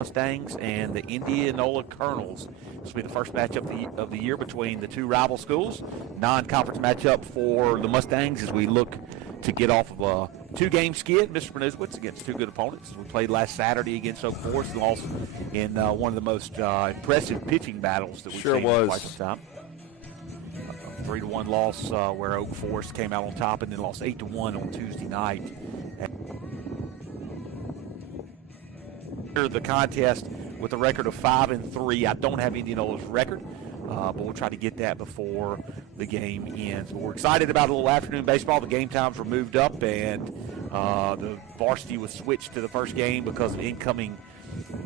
Mustangs and the Indianola Colonels. This will be the first matchup of the year between the two rival schools. Non-conference matchup for the Mustangs as we look to get off of a two-game skid, Mr. Bernuswitz, against two good opponents. We played last Saturday against Oak Forest and lost in one of the most impressive pitching battles that we've seen in quite some time. 3-1 loss where Oak Forest came out on top and then lost 8-1 on Tuesday night. The contest with a record of 5-3. I don't have Indianola's record, but we'll try to get that before the game ends. But we're excited about a little afternoon baseball. The game times were moved up, and the varsity was switched to the first game because of incoming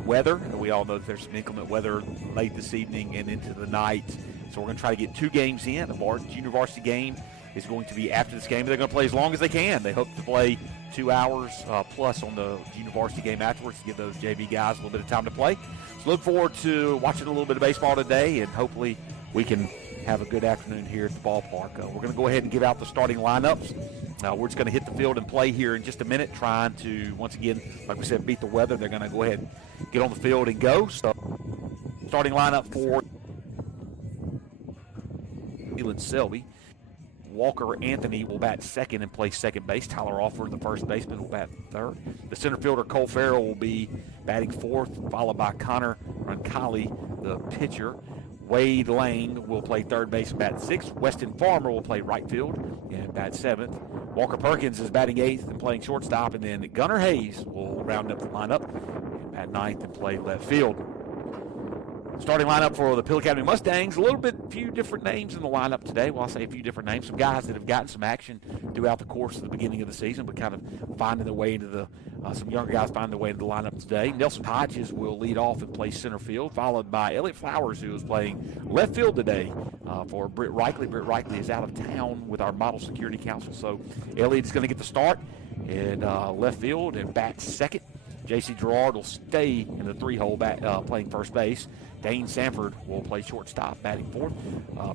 weather. And we all know that there's some inclement weather late this evening and into the night. So we're going to try to get two games in. The junior varsity game is going to be after this game. They're going to play as long as they can. They hope to play 2 hours plus on the junior varsity game afterwards to give those JV guys a little bit of time to play. So look forward to watching a little bit of baseball today, and hopefully we can have a good afternoon here at the ballpark. We're going to go ahead and give out the starting lineups. We're just going to hit the field and play here in just a minute, trying to, once again, like we said, beat the weather. They're going to go ahead and get on the field and go. So starting lineup for Selby. Walker Anthony will bat second and play second base. Tyler Alford, the first baseman, will bat third. The center fielder, Cole Farrell, will be batting fourth, followed by Connor Roncalli, the pitcher. Wade Lane will play third base and bat sixth. Weston Farmer will play right field and bat seventh. Walker Perkins is batting eighth and playing shortstop. And then Gunnar Hayes will round up the lineup and bat ninth and play left field. Starting lineup for the Pill Academy Mustangs, few different names in the lineup today. Well, I'll say a few different names. Some guys that have gotten some action throughout the course of the beginning of the season, but kind of finding their way into some younger guys finding their way into the lineup today. Nelson Hodges will lead off and play center field, followed by Elliot Flowers, who is playing left field today for Britt Reichley. Britt Reichley is out of town with our Model Security Council, so Elliot's going to get the start in left field and bat second. J.C. Gerard will stay in the three-hole playing first base. Dane Sanford will play shortstop, batting fourth.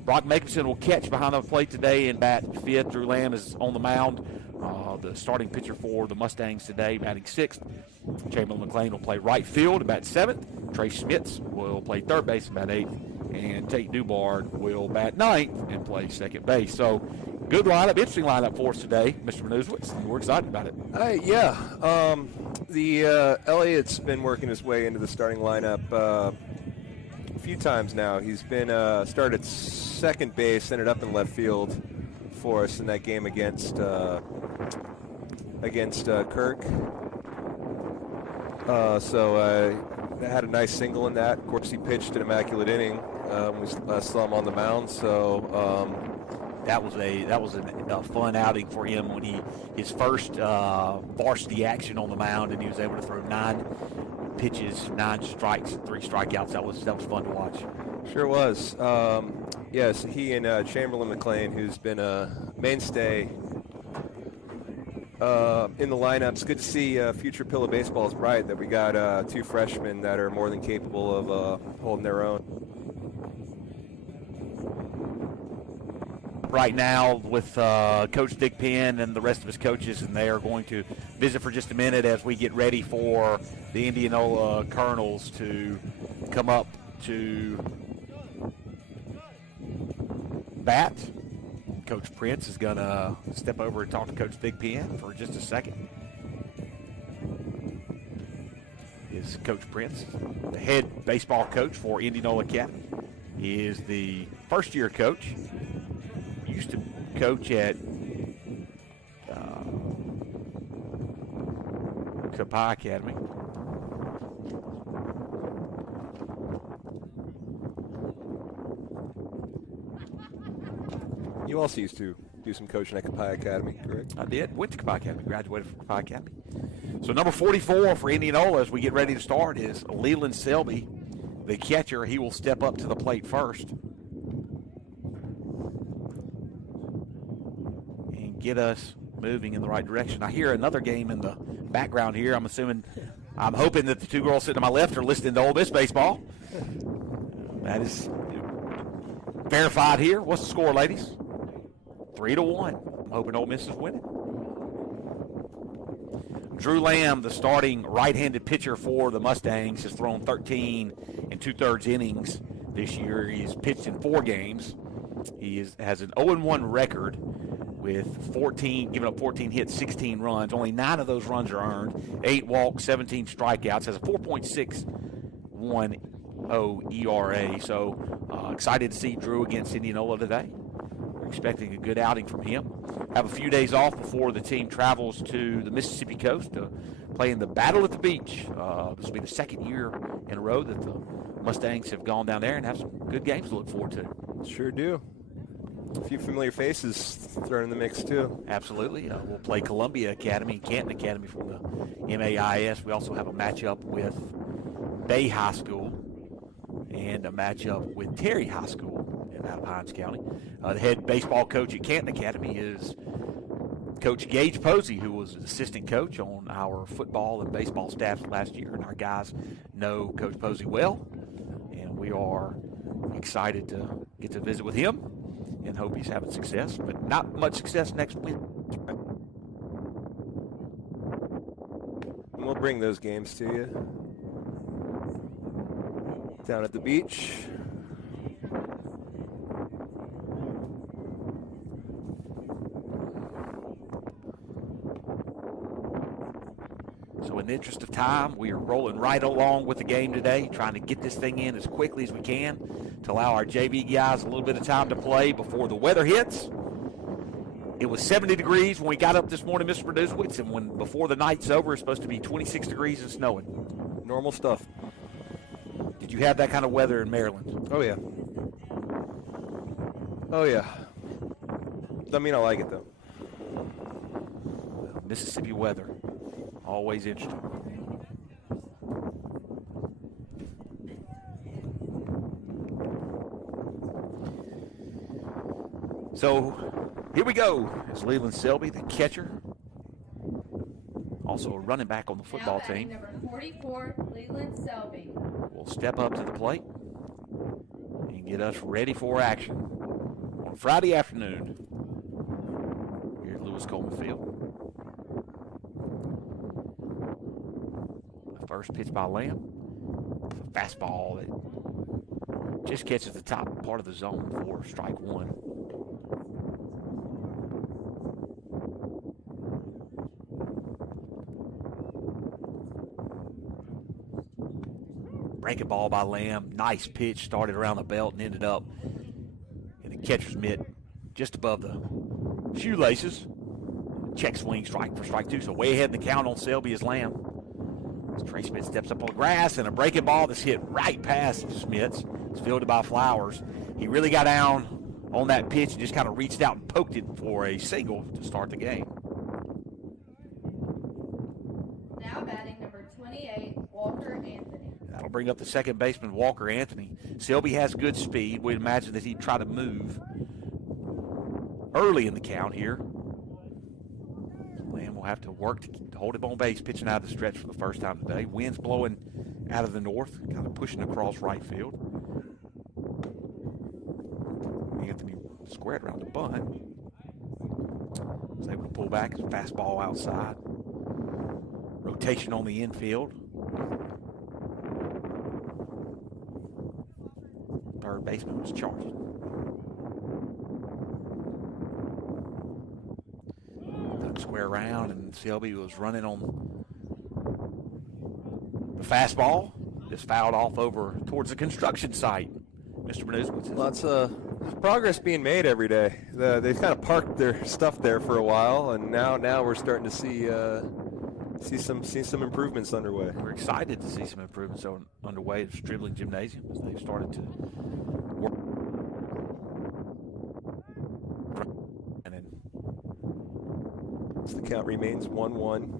Brock Makinson will catch behind the plate today and bat fifth. Drew Lamb is on the mound, the starting pitcher for the Mustangs today, batting sixth. Chamberlain McLean will play right field and bat seventh. Trey Schmitz will play third base and bat eighth. And Tate Dubard will bat ninth and play second base. So, good lineup, interesting lineup for us today, Mr. Bernuswitz. We're excited about it. Elliot's been working his way into the starting lineup a few times now. He's been started second base, ended up in left field for us in that game against Kirk. Had a nice single in that. Of course, he pitched an immaculate inning. We saw him on the mound. So that was a fun outing for him when his first varsity action on the mound, and he was able to throw 9 pitches, 9 strikes, 3 strikeouts. That was fun to watch. Sure was. Yes, he and Chamberlain McLean, who's been a mainstay in the lineup. It's good to see future Pill of Baseball's bright that we got 2 freshmen that are more than capable of holding their own. Right now with Coach Dick Penn and the rest of his coaches, and they are going to visit for just a minute as we get ready for the Indianola Colonels to come up to bat. Coach Prince is going to step over and talk to Coach Big Penn for just a second. Is Coach Prince, the head baseball coach for Indianola Academy. He is the first-year coach. Used to coach at Copai Academy. You also used to do some coaching at Copai Academy, correct? I did. Went to Copai Academy. Graduated from Copai Academy. So number 44 for Indianola as we get ready to start is Leland Selby, the catcher. He will step up to the plate first and get us moving in the right direction. I hear another game in the background here. I'm hoping that the 2 girls sitting to my left are listening to Ole Miss baseball. That is verified here. What's the score, ladies? 3-1. I'm hoping Ole Miss is winning. Drew Lamb, the starting right-handed pitcher for the Mustangs, has thrown 13 2/3 innings this year. He's pitched in 4 games. He has an 0-1 record with 14, giving up 14 hits, 16 runs. Only 9 of those runs are earned. 8 walks, 17 strikeouts. Has a 4.61 ERA. So excited to see Drew against Indianola today. We're expecting a good outing from him. Have a few days off before the team travels to the Mississippi coast to play in the Battle at the Beach. This will be the second year in a row that the Mustangs have gone down there and have some good games to look forward to. Sure do. A few familiar faces thrown in the mix, too. Absolutely. We'll play Columbia Academy, Canton Academy from the MAIS. We also have a matchup with Bay High School and a matchup with Terry High School out of Hines County. The head baseball coach at Canton Academy is Coach Gage Posey, who was an assistant coach on our football and baseball staff last year, and our guys know Coach Posey well, and we are excited to get to visit with him and hope he's having success, but not much success next week. And we'll bring those games to you down at the beach. So in the interest of time, we are rolling right along with the game today, trying to get this thing in as quickly as we can to allow our JV guys a little bit of time to play before the weather hits. It was 70 degrees when we got up this morning, Mr. Produzewitz, and before the night's over, it's supposed to be 26 degrees and snowing. Normal stuff. Did you have that kind of weather in Maryland? Oh, yeah. Oh, yeah. Doesn't mean I like it, though. Mississippi weather, always interesting. So here we go. It's Leland Selby, the catcher, also a running back on the football team. Number 44, Leland Selby. Will step up to the plate and get us ready for action on Friday afternoon here at Lewis Coleman Field. The first pitch by Lamb, a fastball that just catches the top part of the zone for strike one. Breaking ball by Lamb. Nice pitch. Started around the belt and ended up in the catcher's mitt just above the shoelaces. Check swing, strike for strike two. So way ahead in the count on Selby is Lamb. As Trey Smith steps up on the grass and a breaking ball that's hit right past Smith's. It's fielded by Flowers. He really got down on that pitch and just kind of reached out and poked it for a single to start the game. Now batting number 28, Walker Anthony. That'll bring up the second baseman, Walker Anthony. Selby has good speed. We'd imagine that he'd try to move early in the count here. Lamb will have to work to hold him on base, pitching out of the stretch for the first time today. Wind's blowing out of the north, kind of pushing across right field. Anthony squared around the bunt. Was able to pull back his fastball outside. Rotation on the infield. Third baseman was charged. Doesn't square around, and Selby was running on the fastball. Just fouled off over towards the construction site. Mr. Benuzowitz. Lots of progress being made every day. They kind of parked their stuff there for a while, and now we're starting to see some improvements underway. We're excited to see some improvements underway at Stribling Gymnasium as they've started to work. And then So the count remains 1-1.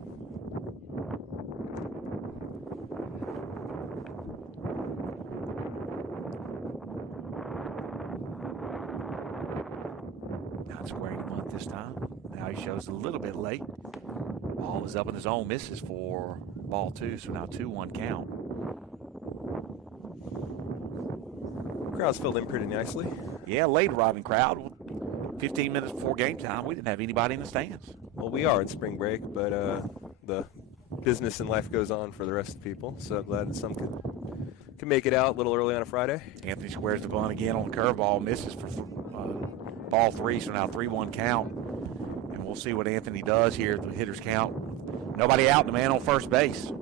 not squaring him up this time. Now he shows a little bit late. Ball is up in the zone, misses for ball two, so now 2-1 count. Crowd's filled in pretty nicely. Yeah, late arriving crowd. 15 minutes before game time, we didn't have anybody in the stands. Well, we are at spring break, but the business and life goes on for the rest of the people. So glad that some can make it out a little early on a Friday. Anthony squares the bunt again on the curveball, misses for ball 3, so now 3-1 count. And we'll see what Anthony does here at the hitter's count. Nobody out, and the man on first base. So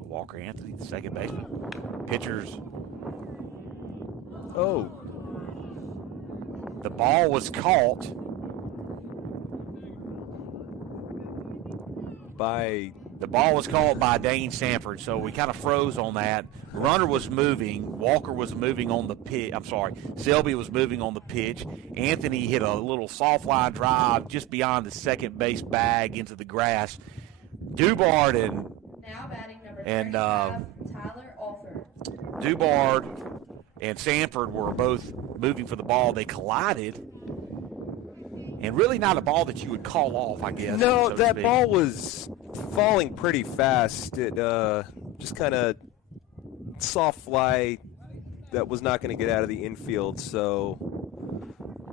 Walker Anthony, the second baseman. Pitchers. Oh. The ball was caught by Dane Sanford, so we kind of froze on that. Runner was moving. Walker was moving on the pitch. I'm sorry. Selby was moving on the pitch. Anthony hit a little soft line drive just beyond the second base bag into the grass. Dubard Now batting number and 35, Tyler Alford. Dubard and Sanford were both moving for the ball. They collided, and really not a ball that you would call off, I guess. No, so that ball was falling pretty fast. It just kind of soft fly that was not going to get out of the infield. So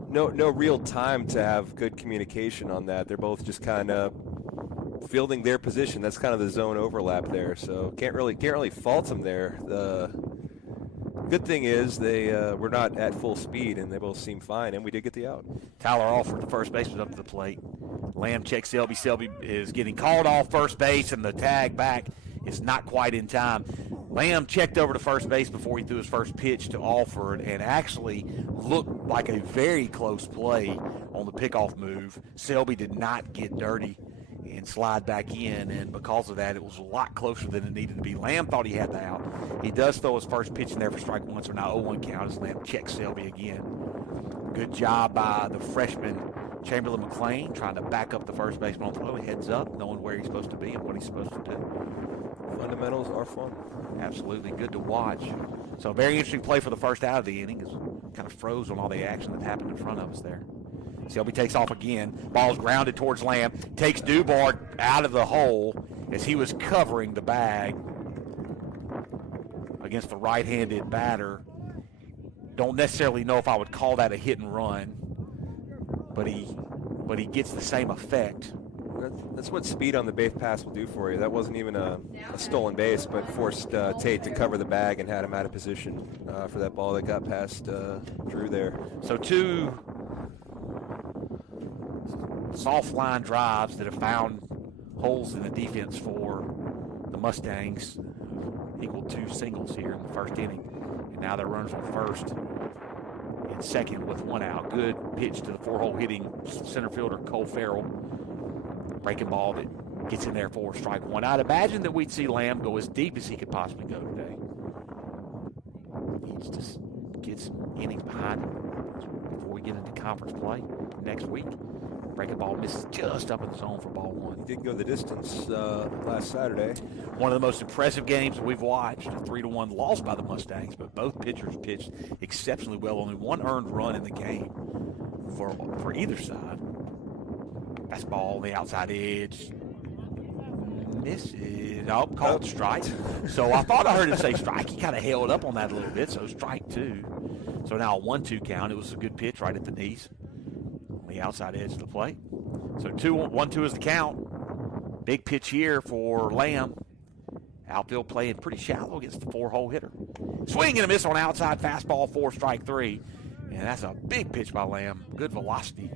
no real time to have good communication on that. They're both just kind of fielding their position. That's kind of the zone overlap there. So can't really fault them there. The good thing is they were not at full speed, and they both seem fine, and we did get the out. Tyler Alford, the first baseman, up to the plate. Lamb checks Selby. Selby is getting called off first base, and the tag back is not quite in time. Lamb checked over to first base before he threw his first pitch to Alford, and actually looked like a very close play on the pickoff move. Selby did not get dirty and slide back in, and because of that, it was a lot closer than it needed to be. Lamb thought he had the out. He does throw his first pitch in there for strike one, so now 0-1 count as Lamb checks Selby again. Good job by the freshman Chamberlain McLean, trying to back up the first baseman on throw. He heads up, knowing where he's supposed to be and what he's supposed to do. Fundamentals are fun. Absolutely good to watch. So very interesting play for the first out of the inning. Is kind of froze on all the action that happened in front of us there. Selby takes off again. Ball's grounded towards Lamb. Takes Dubard out of the hole as he was covering the bag against the right-handed batter. Don't necessarily know if I would call that a hit and run, but he gets the same effect. That's what speed on the base pass will do for you. That wasn't even a stolen base, but forced Tate to cover the bag and had him out of position for that ball that got past Drew there. So two soft line drives that have found holes in the defense for the Mustangs equal 2 singles here in the first inning. And now they're runners on first and second with 1 out. Good pitch to the 4-hole hitting center fielder Cole Farrell. Breaking ball that gets in there for strike one. I'd imagine that we'd see Lamb go as deep as he could possibly go today. He needs to get some innings behind him before we get into conference play next week. Breaking ball misses just up in the zone for ball 1. He did go the distance last Saturday. One of the most impressive games we've watched. A 3-1 loss by the Mustangs, but both pitchers pitched exceptionally well. Only 1 earned run in the game for either side. Fastball on the outside edge. Misses. Oh, called strike. So I thought I heard him say strike. He kind of held up on that a little bit, so strike 2. So now a 1-2 count. It was a good pitch right at the knees. On the outside edge of the plate. So 1-2 is the count. Big pitch here for Lamb. Outfield playing pretty shallow against the 4-hole hitter. Swing and a miss on outside fastball for strike 3. And that's a big pitch by Lamb. Good velocity.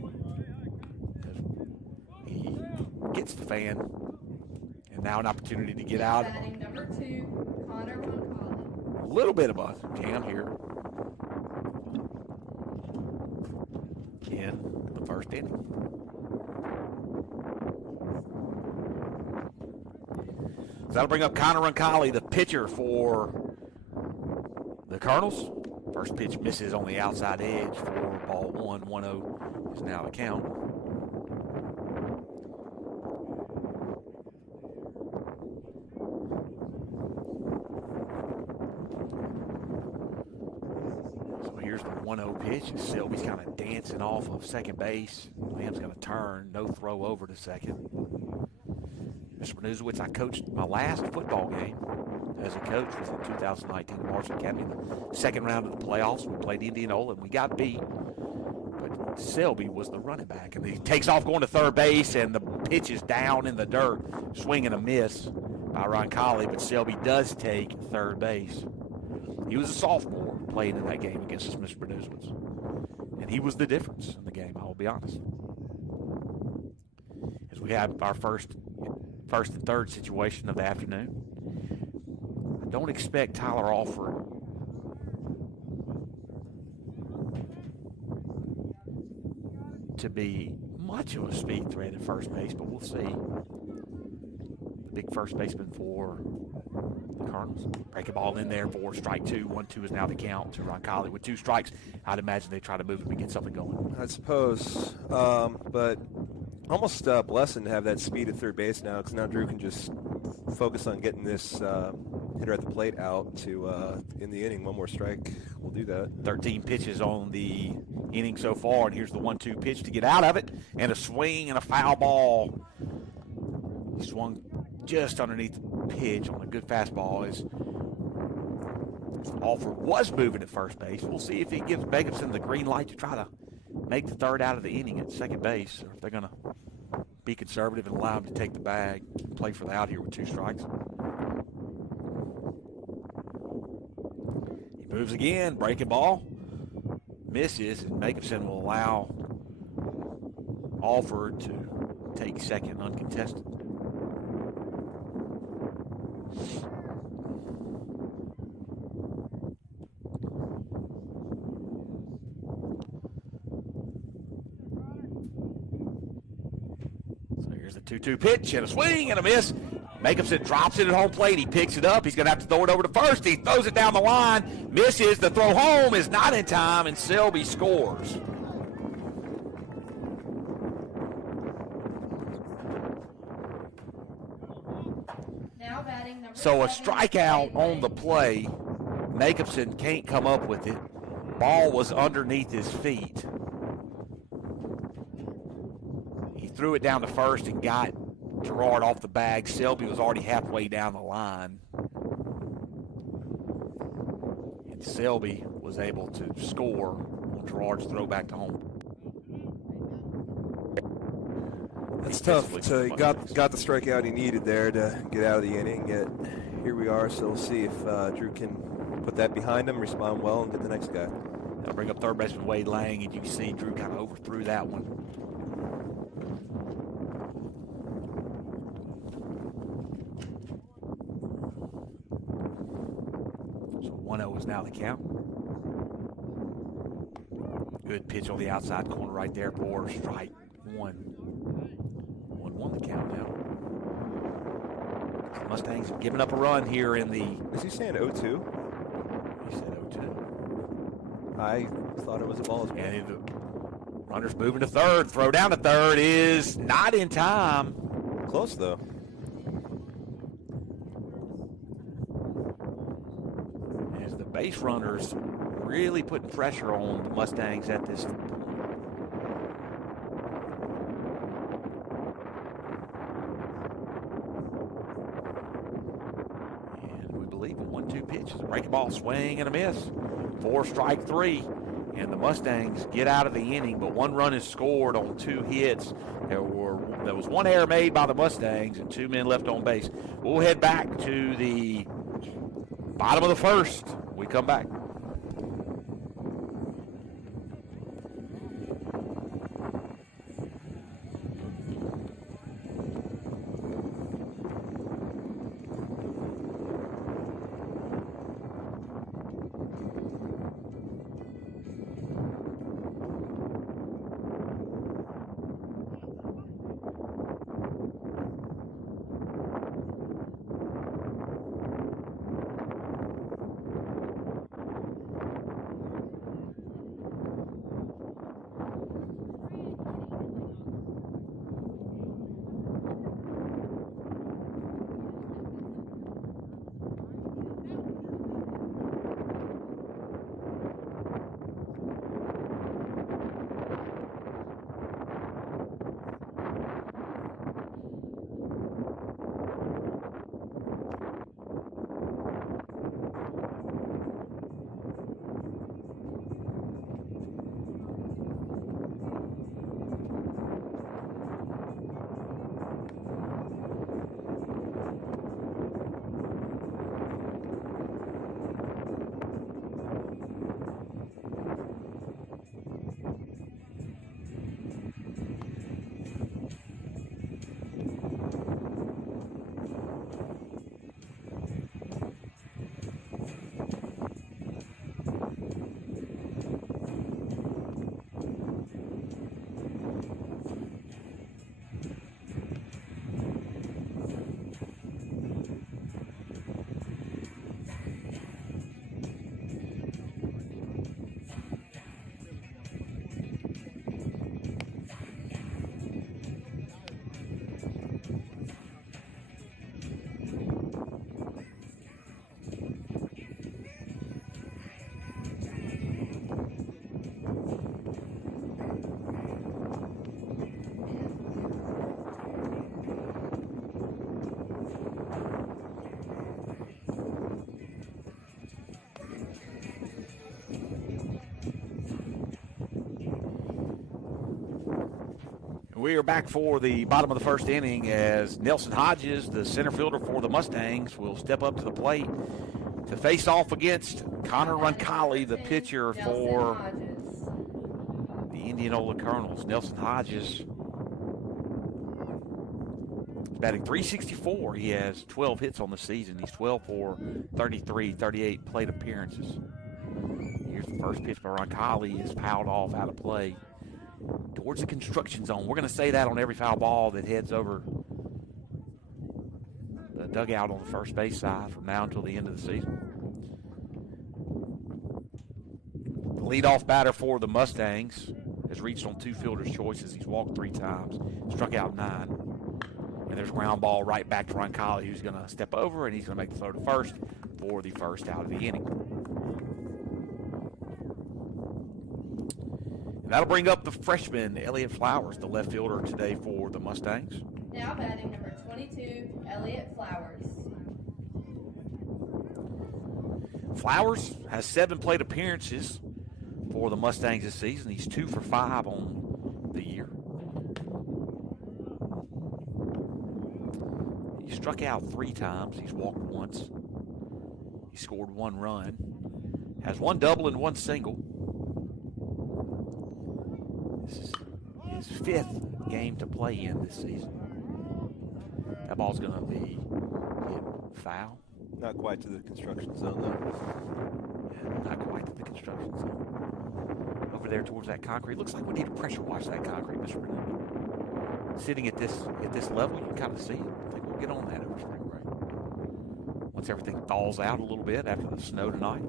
He gets the fan. And now an opportunity to get out. Batting number 2, Connor Roncalli. A little bit of a jam here in the first inning. So that'll bring up Connor Roncalli, the pitcher for the Colonels. First pitch misses on the outside edge for ball 1. 1-0 is now the count. So here's the 1-0 pitch. Selby's kind of dancing off of second base. Lamb's going to turn. No throw over to second. Mr. Manuzowitz, I coached my last football game as a coach was in 2019 at Marshall Academy. The second round of the playoffs, we played Indianola, and we got beat. But Selby was the running back, and he takes off going to third base, and the pitch is down in the dirt, swing and a miss by Roncalli, but Selby does take third base. He was a sophomore playing in that game against the Smith Bernuzowitz, and he was the difference in the game, I will be honest. As we have our first and third situation of the afternoon, I don't expect Tyler Alford to be much of a speed threat at first base, but we'll see. The big first baseman for the Cardinals. Break a ball in there for strike two. 1-2 is now the count to Roncalli. With 2 strikes, I'd imagine they try to move him and get something going. I suppose, but almost a blessing to have that speed at third base now, because now Drew can just focus on getting this hitter at the plate out to in the inning. 1 more strike will do that. 13 pitches on the inning so far, and here's the 1-2 pitch to get out of it, and a swing and a foul ball. He swung just underneath the pitch on a good fastball as Alford was moving at first base. We'll see if he gives Jacobson the green light to try to make the third out of the inning at second base, or if they're going to be conservative and allow him to take the bag and play for the out here with 2 strikes. He moves again, breaking ball. Misses, and Jacobson will allow Alford to take second uncontested. So here's the 2-2 pitch and a swing and a miss. Jacobson drops it at home plate. He picks it up. He's going to have to throw it over to first. He throws it down the line. Misses. The throw home is not in time, and Selby scores. Now batting number So a 7, strikeout Wade on the play. Jacobson can't come up with it. Ball was underneath his feet. He threw it down to first and got Gerard off the bag. Selby was already halfway down the line. And Selby was able to score on Gerard's throw back to home. That's tough. So he got the strikeout he needed there to get out of the inning. Yet here we are, so we'll see if Drew can put that behind him, respond well, and get the next guy. They'll bring up third baseman Wade Lang, and you can see Drew kind of overthrew that one. So 1-0 is now the count. Good pitch on the outside corner right there for strike 1. 1-1 the count now. The Mustangs have given up a run here in the... Is he saying 0-2? He said 0-2. I thought it was a ball. And the runner's moving to third. Throw down to third is not in time. Close, though. As the base runners really putting pressure on the Mustangs at this point. And we believe a 1-2 pitch is a breaking ball, swing and a miss. 4 strike 3. And the Mustangs get out of the inning, but 1 run is scored on 2 hits. There was 1 error made by the Mustangs and 2 men left on base. We'll head back to the bottom of the first. We come back. We are back for the bottom of the first inning as Nelson Hodges, the center fielder for the Mustangs, will step up to the plate to face off against Connor Roncalli, the pitcher for the Indianola Colonels. Nelson Hodges is batting .364. He has 12 hits on the season. He's 12 for 33, 38 plate appearances. Here's the first pitch by Roncalli. Is fouled off out of play towards the construction zone. We're going to say that on every foul ball that heads over the dugout on the first base side from now until the end of the season. The leadoff batter for the Mustangs has reached on 2 fielder's choices. He's walked 3 times, struck out 9. And there's a ground ball right back to Roncalli, who's going to step over, and he's going to make the throw to first for the first out of the inning. That'll bring up the freshman, Elliott Flowers, the left fielder today for the Mustangs. Now batting number 22, Elliott Flowers. Flowers has 7 plate appearances for the Mustangs this season. He's 2 for 5 on the year. He struck out 3 times. He's walked once. He scored 1 run. Has 1 double and 1 single. This is his 5th game to play in this season. That ball's going to be hit foul. Not quite to the construction zone, though. Not quite to the construction zone. Over there towards that concrete. Looks like we need to pressure wash that concrete, Mr. Burnett. Sitting at this level, you can kind of see it. I think we'll get on that over spring break. Once everything thaws out a little bit after the snow tonight.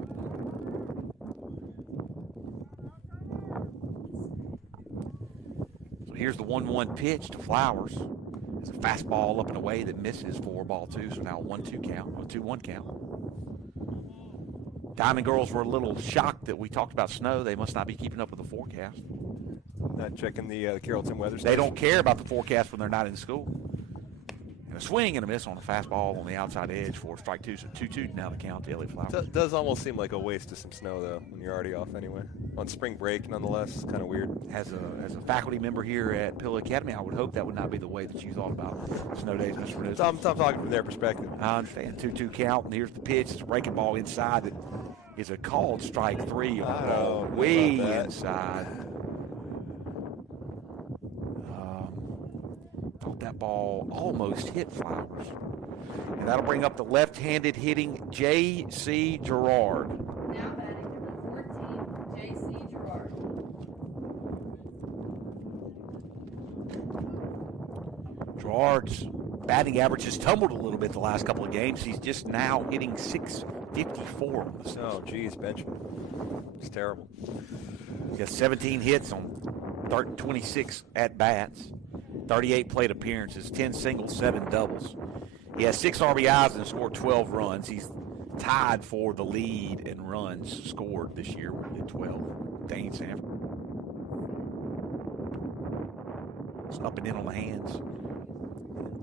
Here's the 1-1 pitch to Flowers. It's a fastball up and away that misses for ball 2, so now a 1-2 count, a 2-1 count. Diamond Girls were a little shocked that we talked about snow. They must not be keeping up with the forecast. Not checking the Carrollton weather station. They don't care about the forecast when they're not in school. And a swing and a miss on a fastball on the outside edge for strike 2, so 2-2 now the count to Elliott Flowers. Does almost seem like a waste of some snow, though, when you're already off anyway. On spring break, nonetheless, kind of weird. As a faculty member here at Pillow Academy, I would hope that would not be the way that you thought about snow days, Mr. Renews. I'm talking from their perspective. I understand. 2-2 count, and here's the pitch. It's a breaking ball inside that is a called strike 3 on the ball. Way inside. Thought that ball almost hit Flowers. And that'll bring up the left-handed hitting J.C. Gerard. Now batting number 14, J.C. Gerard. Gerard's batting average has tumbled a little bit the last couple of games. He's just now hitting .654 on the season. Oh, geez, Benjamin. It's terrible. He's got 17 hits on 26 at-bats, 38 plate appearances, 10 singles, 7 doubles. He has 6 RBIs and scored 12 runs. He's tied for the lead in runs scored this year with 12. Dane Sanford. It's up and in on the hands.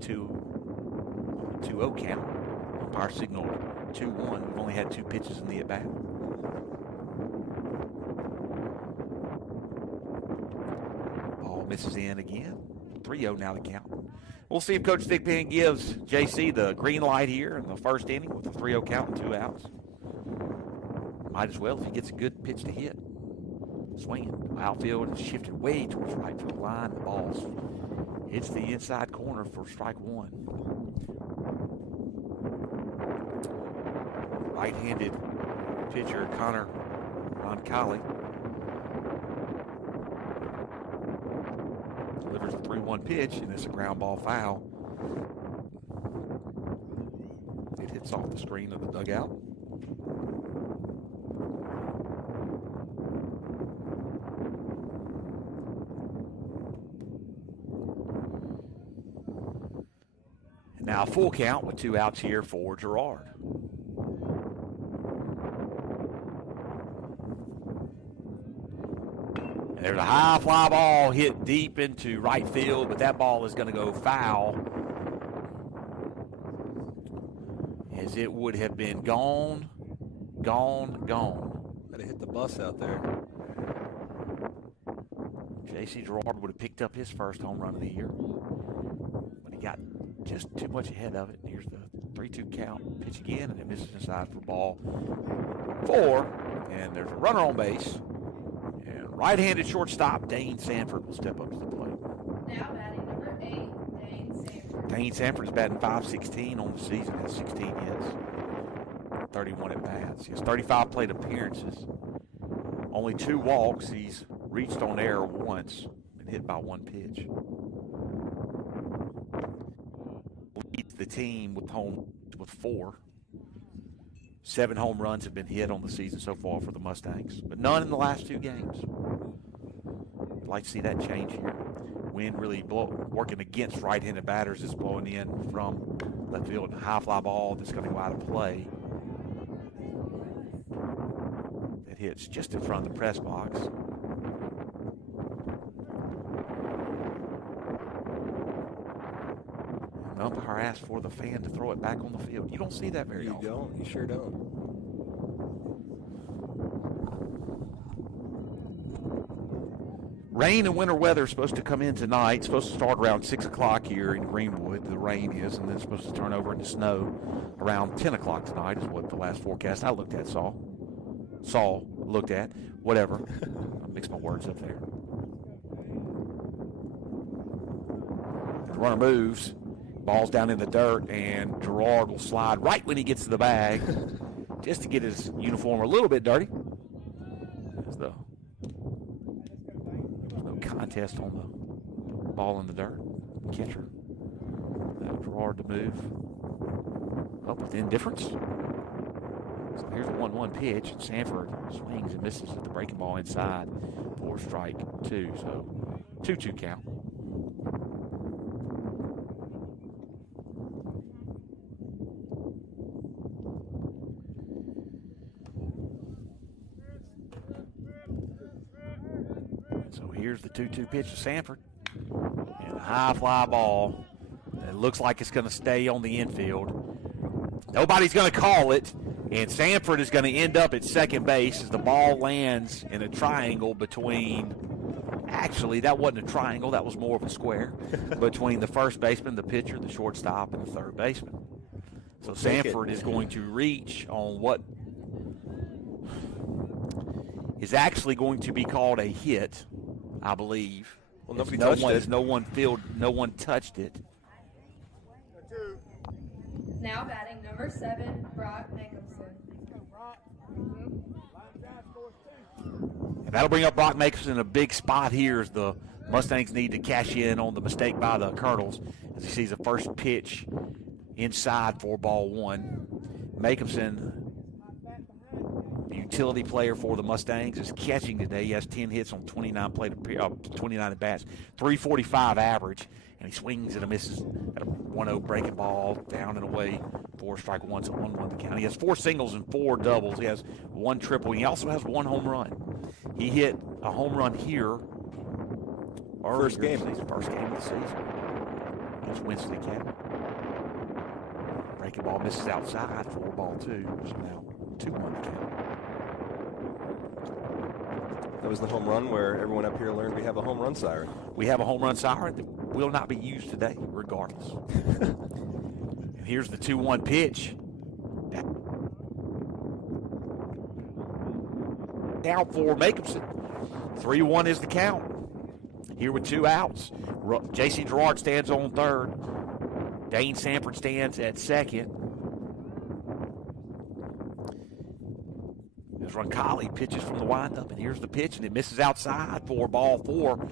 2-0 count. Umpire signal 2-1. We've only had 2 pitches in the at-bat. Ball misses in again. 3-0 now the count. We'll see if Coach Thigpen gives JC the green light here in the first inning with a 3-0 count and 2 outs. Might as well if he gets a good pitch to hit. Swinging. Outfield is shifted way towards right field line. The ball's hits the inside corner for strike 1. Right-handed pitcher Connor Roncalli delivers a 3-1 pitch, and it's a ground ball foul. It hits off the screen of the dugout. And now full count with 2 outs here for Gerard. And there's a high fly ball hit deep into right field, but that ball is going to go foul, as it would have been gone. Gotta hit the bus out there. J.C. Gerard would have picked up his first home run of the year, but he got just too much ahead of it. Here's the 3-2 count. Pitch again, and it misses inside for ball 4. And there's a runner on base. And right-handed shortstop Dane Sanford will step up to the plate. Now batting number 8, Dane Sanford. Dane Sanford is batting .516 on the season, has 16 hits, 31 at bats. He has 35 plate appearances, only 2 walks. He's reached on air once and hit by 1 pitch. Leads the team with 4. 7 home runs have been hit on the season so far for the Mustangs, but none in the last 2 games. I'd like to see that change here. Wind really working against right-handed batters. Is blowing in from left field. A high fly ball that's going to go out of play. That hits just in front of the press box. The umpire asked for the fan to throw it back on the field. You don't see that very often. You don't. You sure don't. Rain and winter weather is supposed to come in tonight. It's supposed to start around 6 o'clock here in Greenwood. The rain is, and then it's supposed to turn over into snow around 10 o'clock tonight is what the last forecast I looked at looked at. Whatever. I mixed my words up there. The runner moves. Ball's down in the dirt, and Gerard will slide right when he gets to the bag just to get his uniform a little bit dirty. There's no contest on the ball in the dirt. Catcher. Now Gerard to move up with indifference. So here's a 1-1 pitch, and Sanford swings and misses at the breaking ball inside for strike 2. So 2-2 count. Here's the 2-2 pitch to Sanford. And a high fly ball that looks like it's going to stay on the infield. Nobody's going to call it, and Sanford is going to end up at second base as the ball lands in a triangle between, actually, that wasn't a triangle, that was more of a square, between the first baseman, the pitcher, the shortstop, and the third baseman. So Sanford is going to reach on what is actually going to be called a hit, I believe. Well, nobody touched it. No one touched it. Now batting number 7, Brock Nicholson. And that'll bring up Brock Nicholson in a big spot here as the Mustangs need to cash in on the mistake by the Colonels as he sees the first pitch inside for ball 1. Nicholson, the utility player for the Mustangs, is catching today. He has 10 hits on 29 at bats, 345 average, and he swings and misses at a 1-0 breaking ball down and away for strike 1. So 1-1 the count. He has 4 singles and 4 doubles. He has 1 triple. He also has 1 home run. He hit a home run here. First game of the season against Winston Academy. Breaking ball misses outside for ball 2. So now 2-1 the count. That was the home run where everyone up here learned we have a home run siren. We have a home run siren that will not be used today, regardless. And here's the 2-1 pitch. Down for Nicholson. 3-1 is the count. Here with 2 outs. J.C. Gerard stands on third. Dane Sanford stands at second. As Roncalli pitches from the windup, and here's the pitch, and it misses outside for ball 4.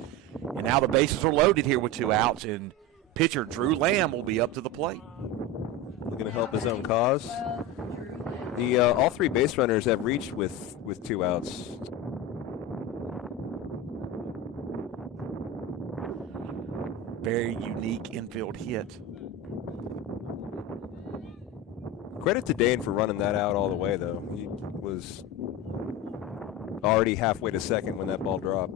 And now the bases are loaded here with 2 outs, and pitcher Drew Lamb will be up to the plate. Looking to help his own cause. All 3 base runners have reached with 2 outs. Very unique infield hit. Credit to Dane for running that out all the way, though. He was already halfway to second when that ball dropped.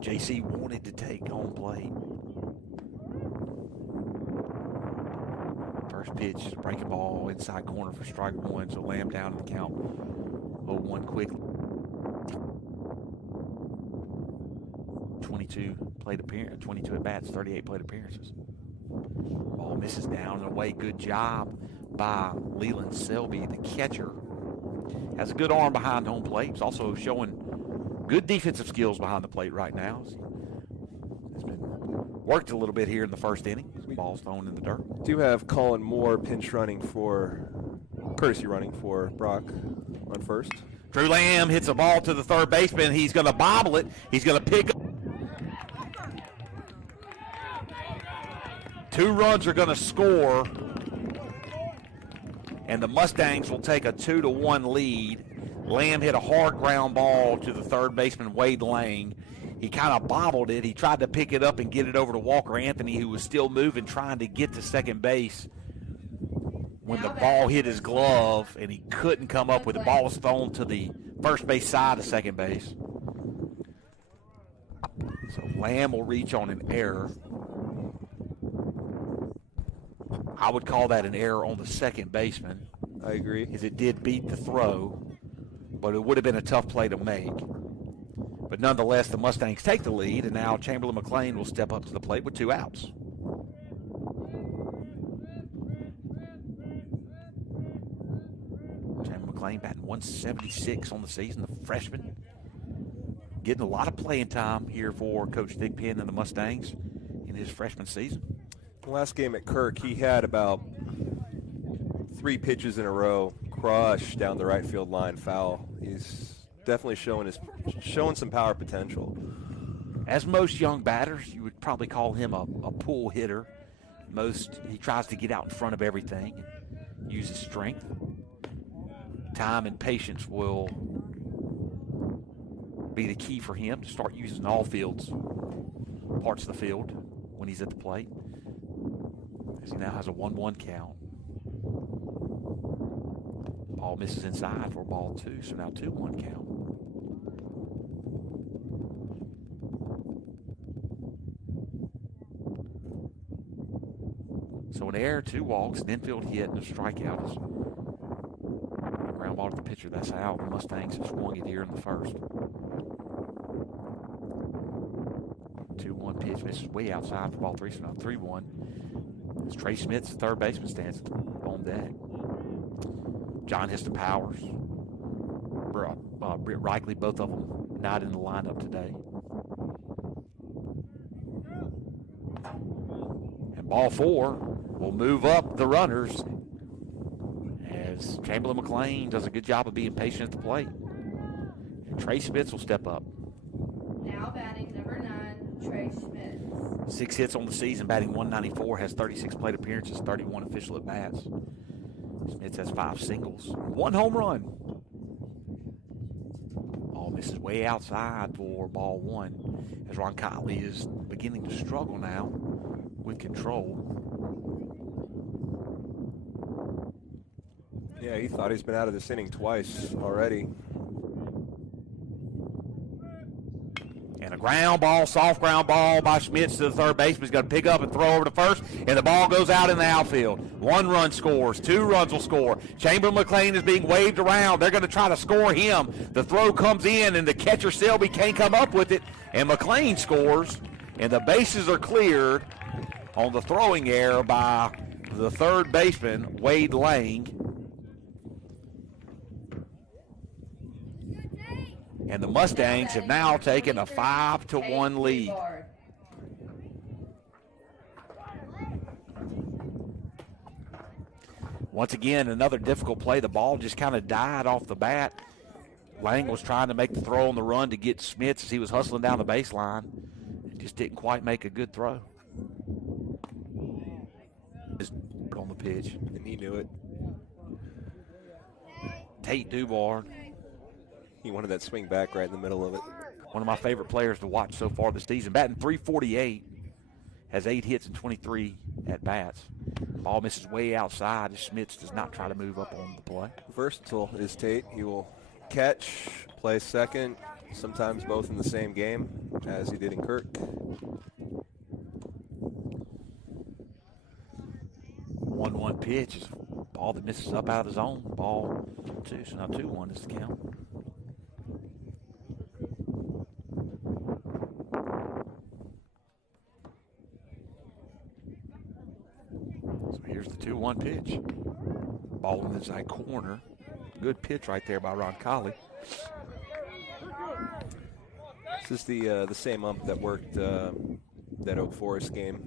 JC wanted to take home plate. First pitch is a breaking ball inside corner for strike 1, so Lamb down in the count. 0-1 quickly. 22 at bats, 38 plate appearances. Ball misses down and away. Good job by Leland Selby, the catcher. Has a good arm behind home plate. He's also showing good defensive skills behind the plate right now. Has been worked a little bit here in the first inning. Ball's thrown in the dirt. Do have Colin Moore courtesy running for Brock on first. Drew Lamb hits a ball to the third baseman. He's going to bobble it. He's going to pick up. 2 runs are going to score, and the Mustangs will take a 2-1 lead. Lamb hit a hard ground ball to the third baseman, Wade Lang. He kind of bobbled it. He tried to pick it up and get it over to Walker Anthony, who was still moving, trying to get to second base when the ball hit his glove, and he couldn't come up with it. The ball was thrown to the first base side of second base. So Lamb will reach on an error. I would call that an error on the second baseman. I agree. Because it did beat the throw, but it would have been a tough play to make. But nonetheless, the Mustangs take the lead, and now Chamberlain McLean will step up to the plate with 2 outs. Chamberlain McLean batting 176 on the season, the freshman. Getting a lot of playing time here for Coach Thigpen and the Mustangs in his freshman season. The last game at Kirk, he had about 3 pitches in a row, crush down the right field line, foul. He's definitely showing some power potential. As most young batters, you would probably call him a pull hitter. He tries to get out in front of everything, use his strength. Time and patience will be the key for him to start using all parts of the field when he's at the plate. As he now has a 1-1 count. Ball misses inside for ball 2, so now 2-1 count. So an error, 2 walks, an infield hit, and a strikeout is a ground ball to the pitcher. That's how the Mustangs have swung it here in the first. 2-1 pitch, misses way outside for ball 3, so now 3-1. As Trey Smith, the third baseman, stands on deck. John Histon Powers, Britt Reichley, both of them not in the lineup today. And ball 4 will move up the runners as Chamberlain McLean does a good job of being patient at the plate. And Trey Smith will step up. Now batting number 9, Trey Smith. 6 hits on the season, batting 194, has 36 plate appearances, 31 official at bats. Smith has 5 singles, 1 home run. Ball misses way outside for ball 1 as Ron Cotley is beginning to struggle now with control. Yeah, he thought he's been out of this inning twice already. And a ground ball, soft ground ball by Schmitz to the third baseman. He's going to pick up and throw over to first, and the ball goes out in the outfield. 1 run scores, 2 runs will score. Chamberlain McLean is being waved around. They're going to try to score him. The throw comes in, and the catcher Selby can't come up with it, and McLean scores, and the bases are cleared on the throwing error by the third baseman, Wade Lang. And the Mustangs have now taken a 5-1 lead. Once again, another difficult play. The ball just kind of died off the bat. Lang was trying to make the throw on the run to get Smith as he was hustling down the baseline. And just didn't quite make a good throw. Just on the pitch. And he knew it. Tate Dubard. He wanted that swing back right in the middle of it. One of my favorite players to watch so far this season. Batting .348, has 8 hits and 23 at-bats. Ball misses way outside as Schmitz does not try to move up on the play. Versatile is Tate. He will catch, play second, sometimes both in the same game, as he did in Kirk. 1-1 pitch is a ball that misses up out of the zone. Ball 2, so now 2-1 is the count. The 2-1 pitch. Ball in the inside corner. Good pitch right there by Ron Colley. This is the same ump that worked that Oak Forest game.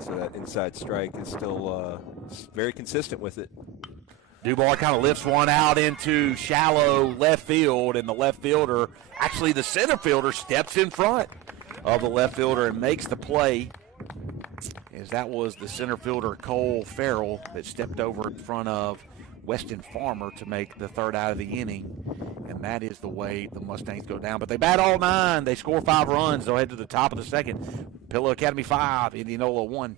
So that inside strike is still very consistent with it. Dubois kind of lifts one out into shallow left field, and the left fielder, actually the center fielder, steps in front of the left fielder and makes the play. As that was the center fielder, Cole Farrell, that stepped over in front of Weston Farmer to make the third out of the inning. And that is the way the Mustangs go down. But they bat all 9. They score 5 runs. They'll head to the top of the second. Pillow Academy 5, Indianola 1.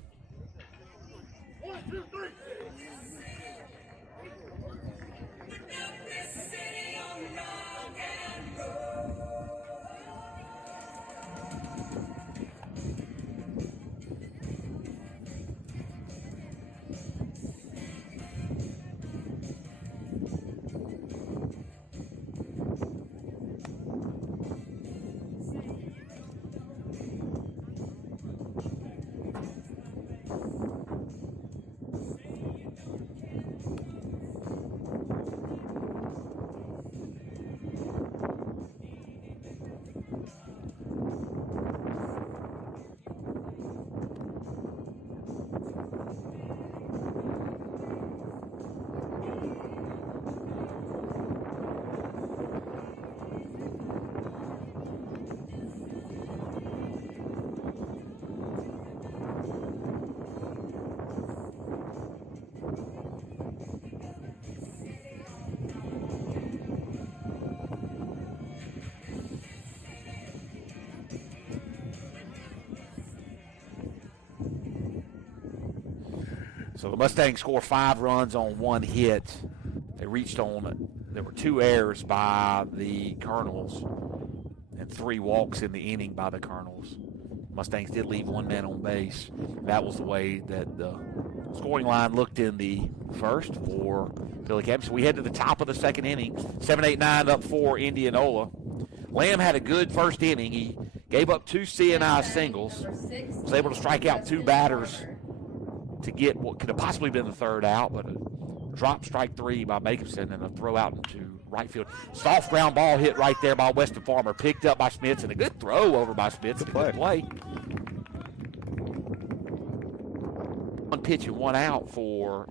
So the Mustangs score 5 runs on 1 hit. They reached on, there were 2 errors by the Colonels and 3 walks in the inning by the Colonels. Mustangs did leave 1 man on base. That was the way that the scoring line looked in the first for Billy Camp. So we head to the top of the second inning. 7-8-9 up for Indianola. Lamb had a good first inning. He gave up 2 CNI singles. Was able to strike out 2 batters to get what could have possibly been the third out, but a drop strike 3 by Jacobson and a throw out into right field. Soft ground ball hit right there by Weston Farmer, picked up by Smits, and a good throw over by Smits. Good play. 1 pitch and 1 out for.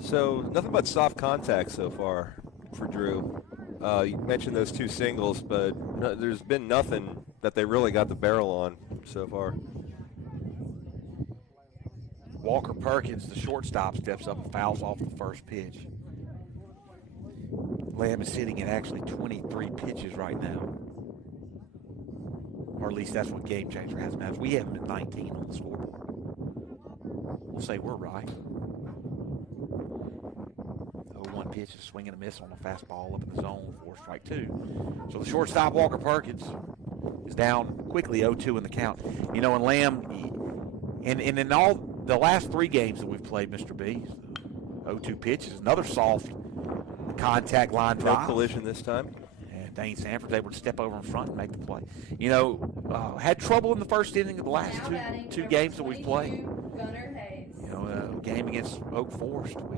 So nothing but soft contact so far for Drew. You mentioned those 2 singles, but there's been nothing that they really got the barrel on so far. Walker Perkins, the shortstop, steps up and fouls off the first pitch. Lamb is sitting at actually 23 pitches right now. Or at least that's what Game Changer has him as. We have him at 19 on the scoreboard. We'll say we're right. 0-1 pitch, a swing and a miss on a fastball up in the zone for strike 2. So the shortstop, Walker Perkins, is down quickly, 0-2 in the count. You know, and Lamb, and in all the last 3 games that we've played, Mr. B, 0-2 pitch is another soft contact line drive. No collision this time. And Dane Sanford's able to step over in front and make the play. You know, had trouble in the first inning of the last two games that we've played. You know, a game against Oak Forest, we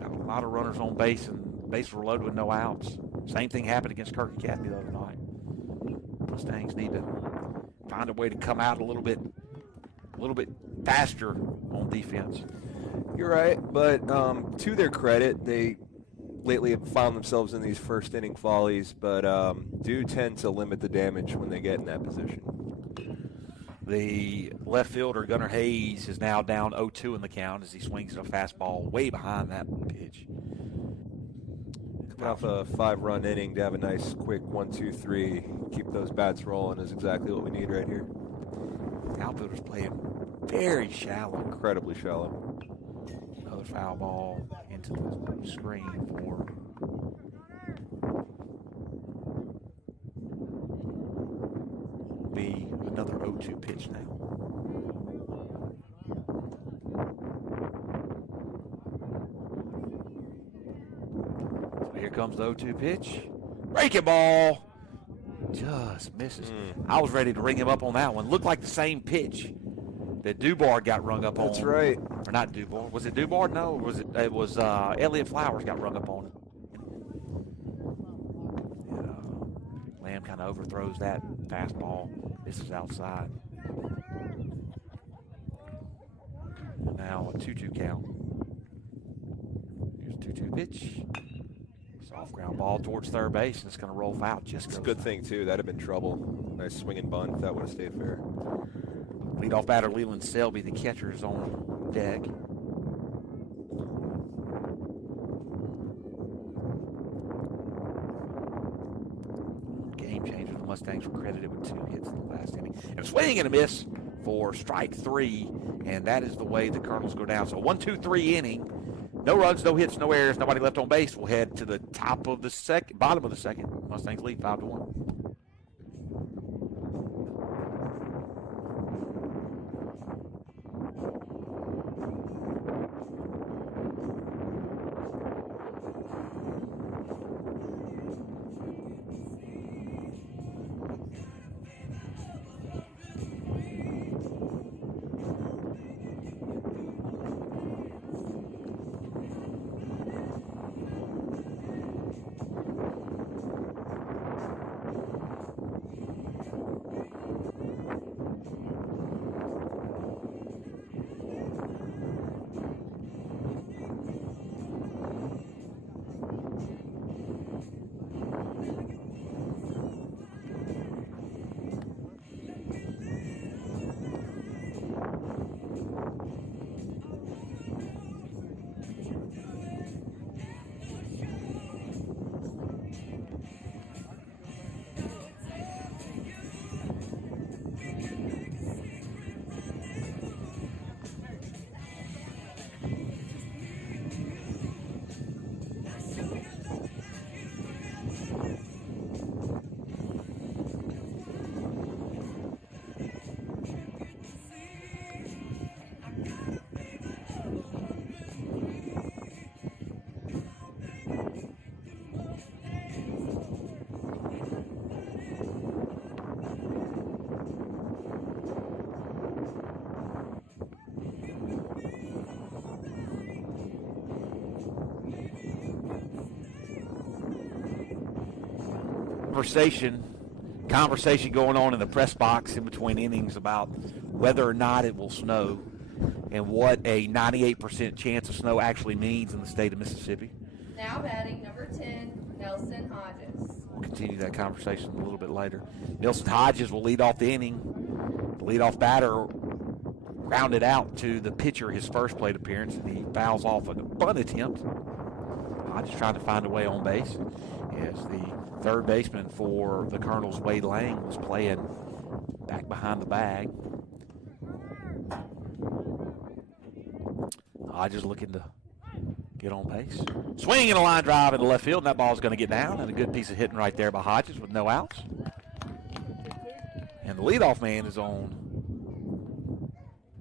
got a lot of runners on base, and bases were loaded with no outs. Same thing happened against Kirk Academy the other night. Mustangs need to find a way to come out a little bit faster on defense. You're right, but to their credit, they lately have found themselves in these first inning follies, but do tend to limit the damage when they get in that position. The left fielder, Gunnar Hayes, is now down 0-2 in the count as he swings at a fastball way behind that pitch. Coming off a 5-run inning to have a nice quick 1-2-3, keep those bats rolling is exactly what we need right here. The outfielder's playing very shallow. Incredibly shallow. Another foul ball into the screen for be another 0-2 pitch now. So here comes the 0-2 pitch. Breaking ball. Just misses. I was ready to ring him up on that one. Looked like the same pitch that Dubard got rung up on. That's right. Or not Dubard. Was it Dubard? No, was it? It was Elliott Flowers got rung up on. Lamb kind of overthrows that fastball. Misses outside. Now a 2-2 count. Here's a 2-2 pitch. Soft ground ball towards third base, and it's going to roll foul. It's a good thing, too. That'd have been trouble. Nice swinging bunt if that would have stayed fair. Leadoff batter Leland Selby, the catcher, is on deck. Game changer. The Mustangs were credited with 2 hits in the last inning. And a swing and a miss for strike 3, and that is the way the Colonels go down. So 1-2-3 inning. No runs, no hits, no errors, nobody left on base. We'll head to the bottom of the second. Mustangs lead 5-1. Conversation going on in the press box in between innings about whether or not it will snow and what a 98% chance of snow actually means in the state of Mississippi. Now batting number 10, Nelson Hodges. We'll continue that conversation a little bit later. Nelson Hodges will lead off the inning. The leadoff batter grounded out to the pitcher his first plate appearance, and he fouls off an bunt attempt. Hodges trying to find a way on base as the third baseman for the Colonels, Wade Lang, was playing back behind the bag. Hodges looking to get on base. Swing and a line drive into left field, and that ball's going to get down, and a good piece of hitting right there by Hodges with no outs. And the leadoff man is on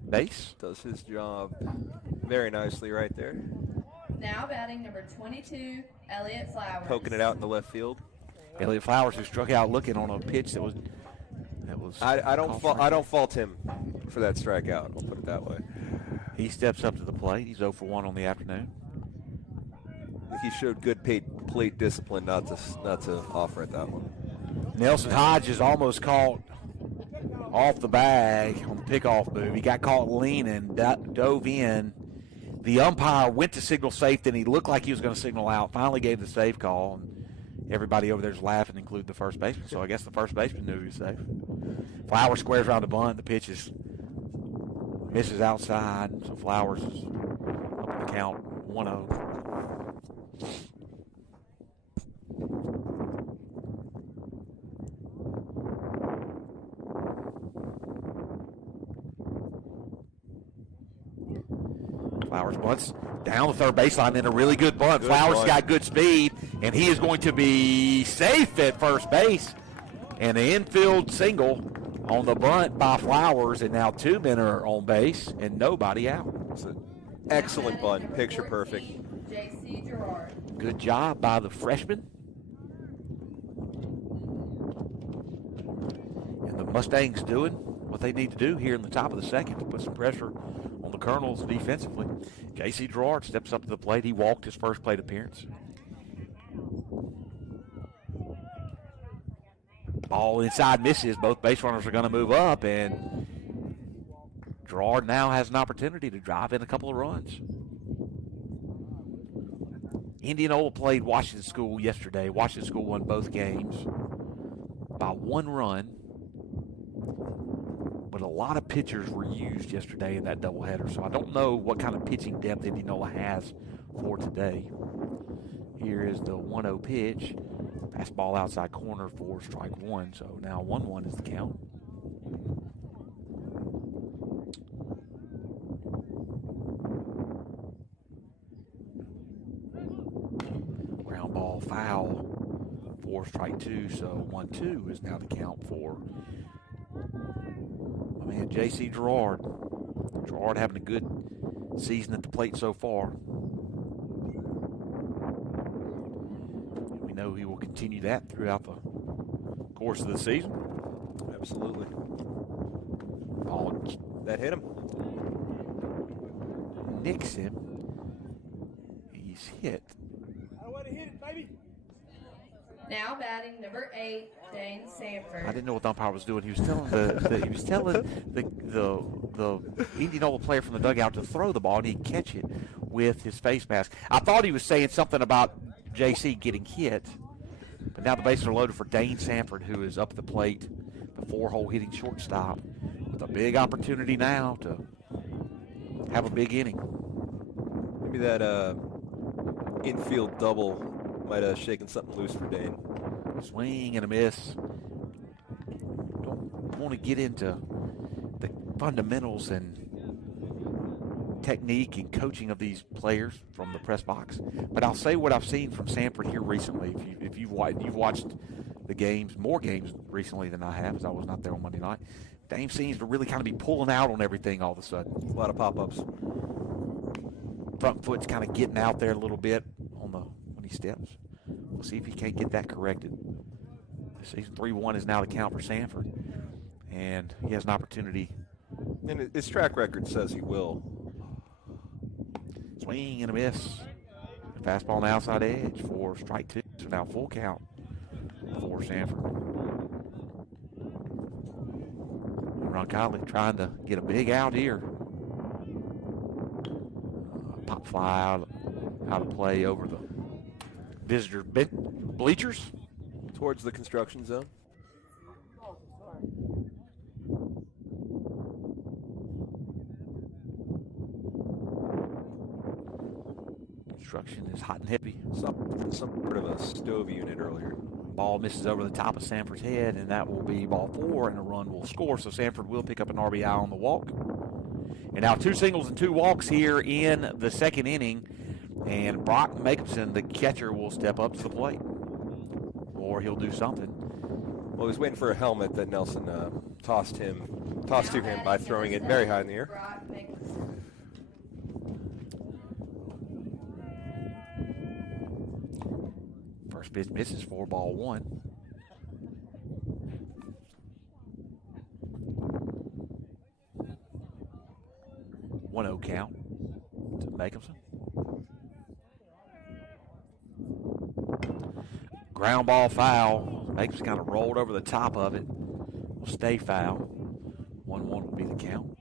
base. Does his job very nicely right there. Now batting number 22, Elliott Flowers. Poking it out in the left field. Elliott Flowers, who struck out looking on a pitch that was. I don't fault him for that strikeout. I'll put it that way. He steps up to the plate. He's 0 for 1 on the afternoon. I think he showed good plate discipline not to offer at that one. Nelson Hodges almost caught off the bag on the pickoff move. He got caught leaning, dove in. The umpire went to signal safe, then he looked like he was going to signal out, finally gave the safe call, and everybody over there's laughing, including the first baseman. So I guess the first baseman knew he was safe. Flowers squares around the bunt. The pitch misses outside, so Flowers is up in the count 1-0. Flowers bunts down the third baseline in a really good bunt. Flowers got good speed, and he is going to be safe at first base. And an infield single on the bunt by Flowers, and now 2 men are on base and nobody out. It's an excellent bunt, picture perfect. J.C. Gerard. Good job by the freshman. Mustangs doing what they need to do here in the top of the second to put some pressure on the Colonels defensively. J.C. Gerard steps up to the plate. He walked his first plate appearance. Ball inside misses. Both base runners are going to move up, and Gerard now has an opportunity to drive in a couple of runs. Indianola played Washington School yesterday. Washington School won both games by 1 run, but a lot of pitchers were used yesterday in that doubleheader, so I don't know what kind of pitching depth Indianola has for today. Here is the 1-0 pitch. Fastball outside corner for strike 1, so now 1-1 is the count. Ground ball foul for strike 2, so 1-2 is now the count for my man J.C. Gerard. Gerard having a good season at the plate so far. We know he will continue that throughout the course of the season. Absolutely. Ball That hit him. nicks him. He's hit. I want to hit it, baby. Now batting number 8, Dane Sanford. I didn't know what the umpire was doing. He was telling the Indianola player from the dugout to throw the ball and he'd catch it with his face mask. I thought he was saying something about JC getting hit, but now the bases are loaded for Dane Sanford, who is up at the plate, the 4-hole hitting shortstop, with a big opportunity now to have a big inning. Maybe that infield double might have shaken something loose for Dane. Swing and a miss. Don't want to get into the fundamentals and technique and coaching of these players from the press box, but I'll say what I've seen from Sanford here recently. If you've watched the games, more games recently than I have, as I was not there on Monday night, Dane seems to really kind of be pulling out on everything all of a sudden. A lot of pop-ups. Front foot's kind of getting out there a little bit when he steps. We'll see if he can't get that corrected. Season 3-1 is now the count for Sanford, and he has an opportunity. And his track record says he will. Swing and a miss. Fastball on the outside edge for strike 2. So now full count for Sanford. Roncalli trying to get a big out here. Pop fly out of play over the visitor bleachers. Towards the construction zone. Construction is hot and heavy. Some sort of a stove unit earlier. Ball misses over the top of Sanford's head, and that will be ball 4, and a run will score. So Sanford will pick up an RBI on the walk. And now 2 singles and 2 walks here in the second inning. And Brock Jacobson, the catcher, will step up to the plate. Or he'll do something. Well, he was waiting for a helmet that Nelson tossed to him by throwing it very high in the air. Brock Nicholson. First pitch misses for ball 1. One 0 count to Jacobson. Ground ball foul. Jacobson kind of rolled over the top of it. Will stay foul. 1-1 will be the count.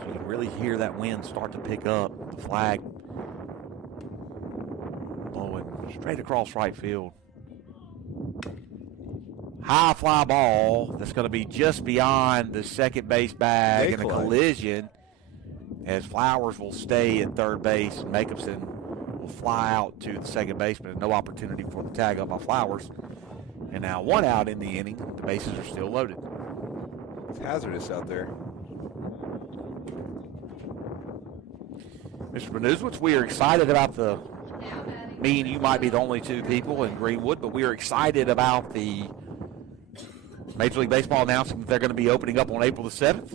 So you can really hear that wind start to pick up. The flag blowing straight across right field. High fly ball that's going to be just beyond the second base bag, and a collision as Flowers will stay at third base. Jacobson will fly out to the second baseman. No opportunity for the tag up by Flowers. And now 1 out in the inning. The bases are still loaded. It's hazardous out there. Mr. Benuzwitz, we are excited about Now batting me and you might be the only 2 people in Greenwood, but we are excited about the Major League Baseball announcing that they're going to be opening up on April the 7th.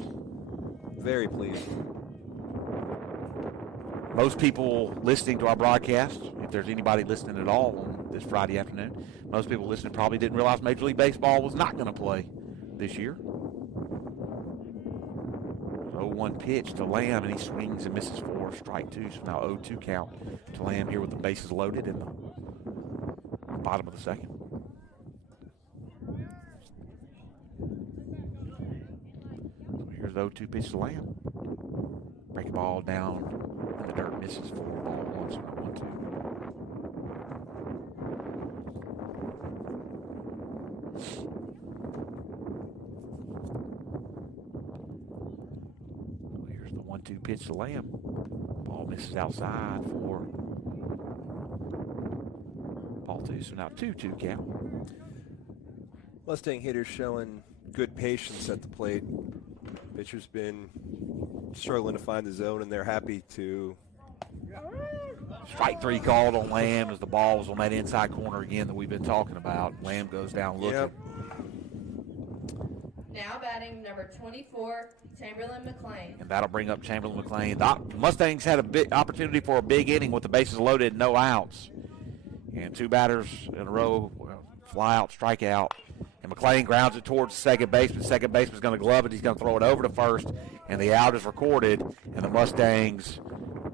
very pleased. Most people listening to our broadcast, if there's anybody listening at all on this Friday afternoon, most people listening probably didn't realize Major League Baseball was not going to play this year. 0-1 pitch to Lamb, and he swings and misses for strike two. So now 0-2 count to Lamb here with the bases loaded in the bottom of the second. So here's the 0-2 pitch to Lamb. Breaking ball down in the dirt, misses for ball one, so now 1-2. Here's the 1-2 pitch to Lamb. Ball misses outside for ball two, so now 2-2 count. Mustang hitters showing good patience at the plate. Pitcher's been struggling to find the zone, and they're happy to. Strike three called on Lamb as the ball was on that inside corner again that we've been talking about. Lamb goes down looking. Yep. Now batting number 24, Chamberlain McLean. And that'll bring up Chamberlain McLean. The Mustangs had a big opportunity for a big inning with the bases loaded, no outs. And two batters in a row, fly out, strike out. And McLean grounds it towards second baseman. Second baseman's going to glove it. He's going to throw it over to first. And the out is recorded. And the Mustangs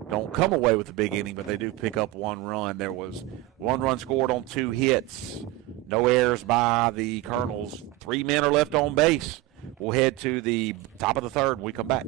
don't come away with the big inning, but they do pick up one run. There was one run scored on two hits. No errors by the Colonels. 3 men are left on base. We'll head to the top of the third when we come back.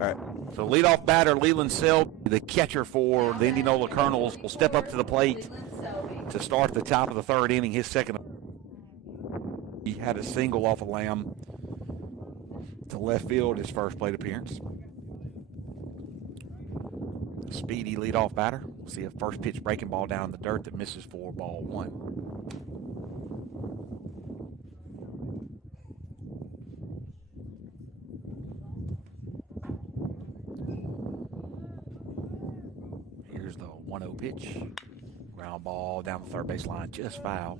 All right. So leadoff batter Leland Selby, the catcher for the Indianola Colonels, will step up to the plate to start the top of the third inning. His second. He had a single off of Lamb to left field, his first plate appearance. Speedy leadoff batter. We'll see a first pitch breaking ball down in the dirt that misses for ball one. Here's the 1-0 pitch. Ground ball down the third base line, just foul.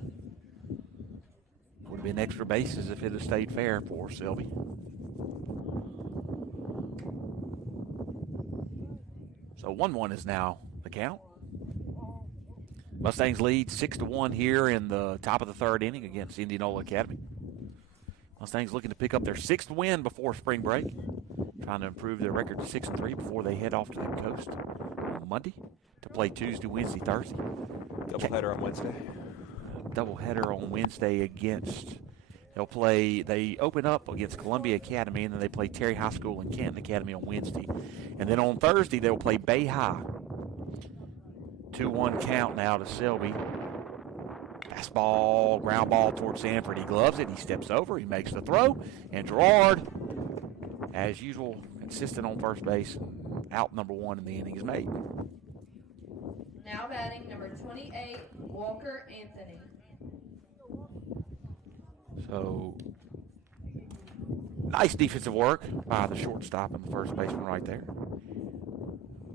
Would have been extra bases if it had stayed fair for Selby. So 1-1 is now the count. Mustangs lead 6-1 here in the top of the third inning against Indianola Academy. Mustangs looking to pick up their 6th win before spring break, trying to improve their record to 6-3 before they head off to the coast on Monday to play Tuesday, Wednesday, Thursday. Doubleheader on Wednesday. Doubleheader on Wednesday against. They open up against Columbia Academy, and then they play Terry High School and Canton Academy on Wednesday. And then on Thursday, they'll play Bay High. 2-1 count now to Selby. Fastball, ground ball towards Sanford. He gloves it. He steps over. He makes the throw. And Gerard, as usual, consistent on first base. Out number 1 in the inning is made. Now batting number 28, Walker Anthony. So, nice defensive work by the shortstop and the first baseman right there.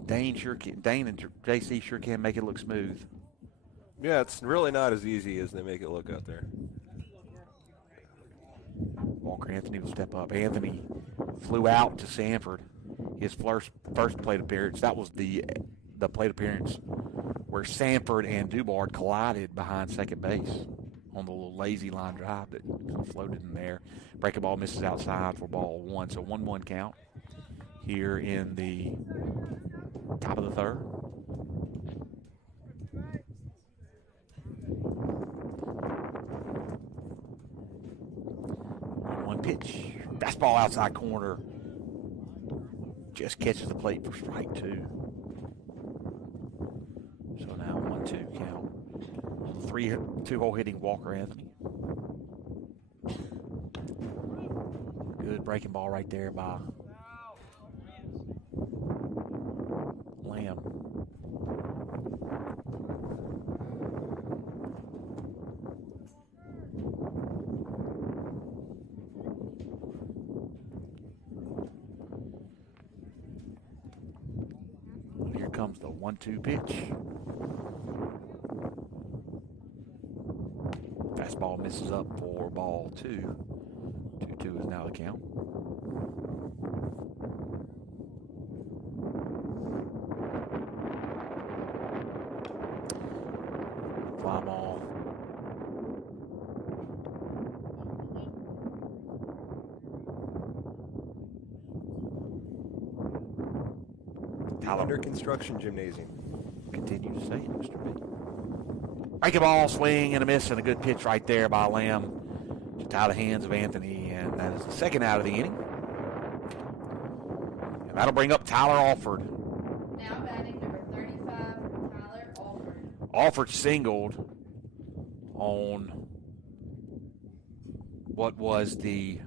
Dane and JC sure can make it look smooth. Yeah, it's really not as easy as they make it look out there. Walker Anthony will step up. Anthony flew out to Sanford. His first plate appearance. That was the plate appearance where Sanford and Dubard collided behind second base on the little lazy line drive that floated in there. Breaking ball misses outside for ball one. So 1-1 count here in the top of the third. One pitch. Fastball outside corner. Just catches the plate for strike two. So now 1-2 count. 2-hole hitting Walker Anthony. Good breaking ball right there by Lamb. Here comes the 1-2 pitch. Fastball misses up for ball two. 2-2 is now the count. Fly ball. Under construction gymnasium. Continue to say it, Mr. B. Breaking ball, swing and a miss, and a good pitch right there by Lamb. Just out of the hands of Anthony, and that is the second out of the inning. And that'll bring up Tyler Alford. Now batting number 35, Tyler Alford. Alford singled on what was the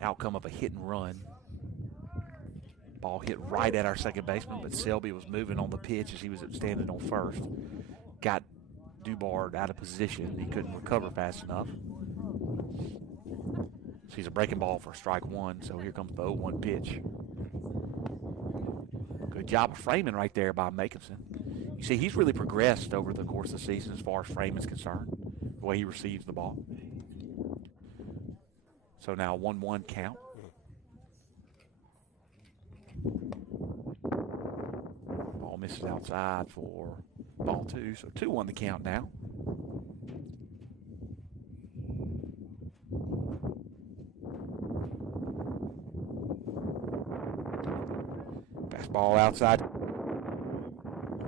outcome of a hit and run. Ball hit right at our second baseman, but Selby was moving on the pitch as he was standing on first. Got Dubard out of position. He couldn't recover fast enough. So he's a breaking ball for strike one, so here comes the 0-1 pitch. Good job of framing right there by Makinson. You see, he's really progressed over the course of the season as far as framing is concerned, the way he receives the ball. So now 1-1 count. Ball misses outside for ball two, so 2-1 the count now. Fastball outside.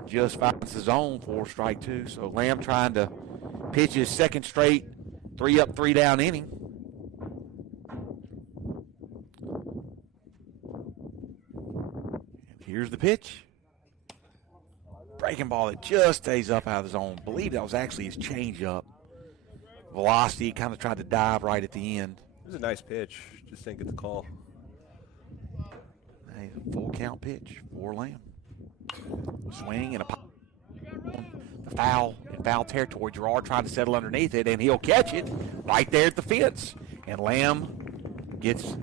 Just finds the zone for strike two. So Lamb trying to pitch his second straight 3-up, 3-down inning. Here's the pitch. Breaking ball that just stays up out of the zone. I believe that was actually his changeup. Velocity kind of tried to dive right at the end. It was a nice pitch. Just didn't get the call. A full count pitch for Lamb. Swing and a pop. Foul in foul territory. Gerard tried to settle underneath it, and he'll catch it right there at the fence. And Lamb gets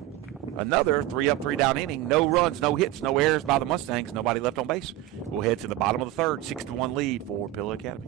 another 3-up, 3-down inning. No runs, no hits, no errors by the Mustangs. Nobody left on base. We'll head to the bottom of the third. 6-1 lead for Pillow Academy.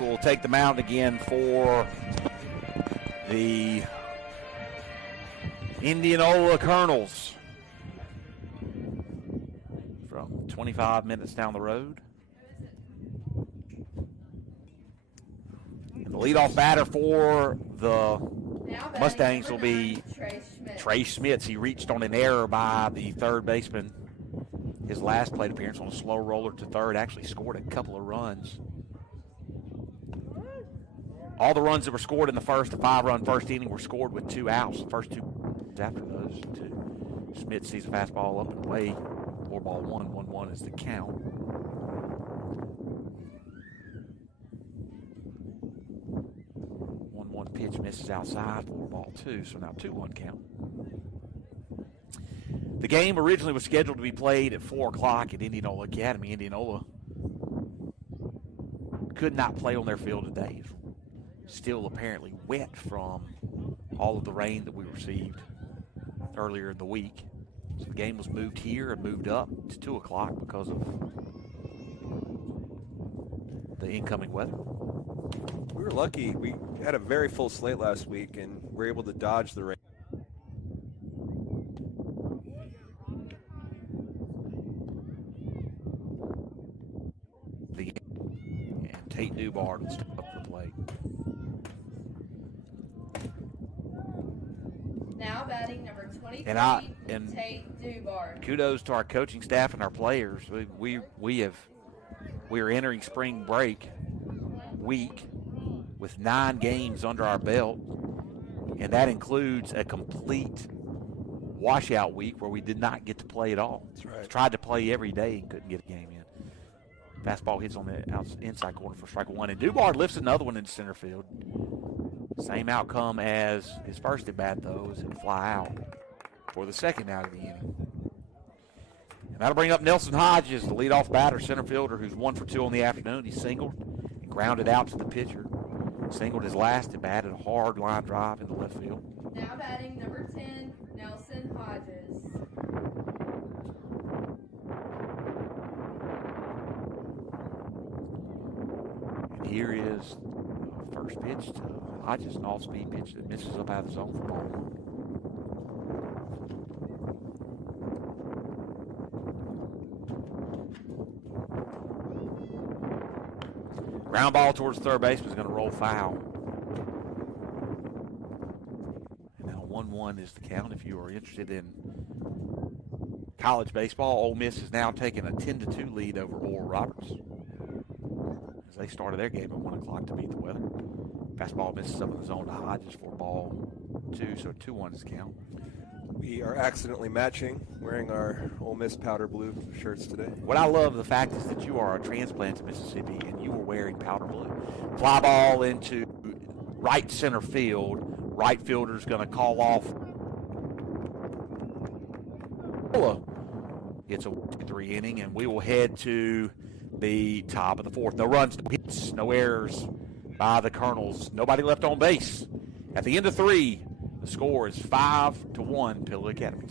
will take the mound again for the Indianola Colonels from 25 minutes down the road. And the leadoff batter for the Mustangs will be Trey Schmitz. He reached on an error by the third baseman. His last plate appearance on a slow roller to third, actually scored a couple of runs. All the runs that were scored in the first, the 5-run first inning, were scored with 2 outs. The first 2 after those two. Schmitz sees a fastball up and away. 4-1, 1-1 is the count. Pitch misses outside, 4-2, so now 2-1 count. The game originally was scheduled to be played at 4 o'clock at Indianola Academy. Indianola could not play on their field today. Still apparently wet from all of the rain that we received earlier in the week. So the game was moved here and moved up to 2 o'clock because of the incoming weather. We were lucky. We had a very full slate last week and were able to dodge the rain. And Tate Dubard will step up to the plate. Now batting number 23, and Tate Dubard. Kudos to our coaching staff and our players. We are entering spring break week with 9 games under our belt, and that includes a complete washout week where we did not get to play at all. That's right. Tried to play every day and couldn't get a game in. Fastball hits on the inside corner for strike 1, and Dubard lifts another one in center field. Same outcome as his first at bat, though, as it fly out for the second out of the inning. And that'll bring up Nelson Hodges, the leadoff batter, center fielder, who's 1 for 2 on the afternoon. He singled and grounded out to the pitcher. Singled his last at bat at a hard line drive into left field. Now batting number 10, Nelson Hodges. And here is first pitch to Hodges, an off-speed pitch that misses up out of the zone for ball 1. Ground ball towards third baseman is going to roll foul. And now 1-1 is the count. If you are interested in college baseball, Ole Miss is now taking a 10-2 lead over Oral Roberts as they started their game at 1 o'clock to beat the weather. Fastball misses up in the zone to Hodges for ball 2, so 2-1 is the count. We are accidentally matching, wearing our Ole Miss powder blue shirts today. What I love the fact is that you are a transplant to Mississippi and you are wearing powder blue. Fly ball into right center field. Right fielder's going to call off. It's a 1-3 inning, and we will head to the top of the 4th. No runs, no hits, no errors by the Colonels. Nobody left on base. At the end of 3, the score is 5-1, Pillow Academy.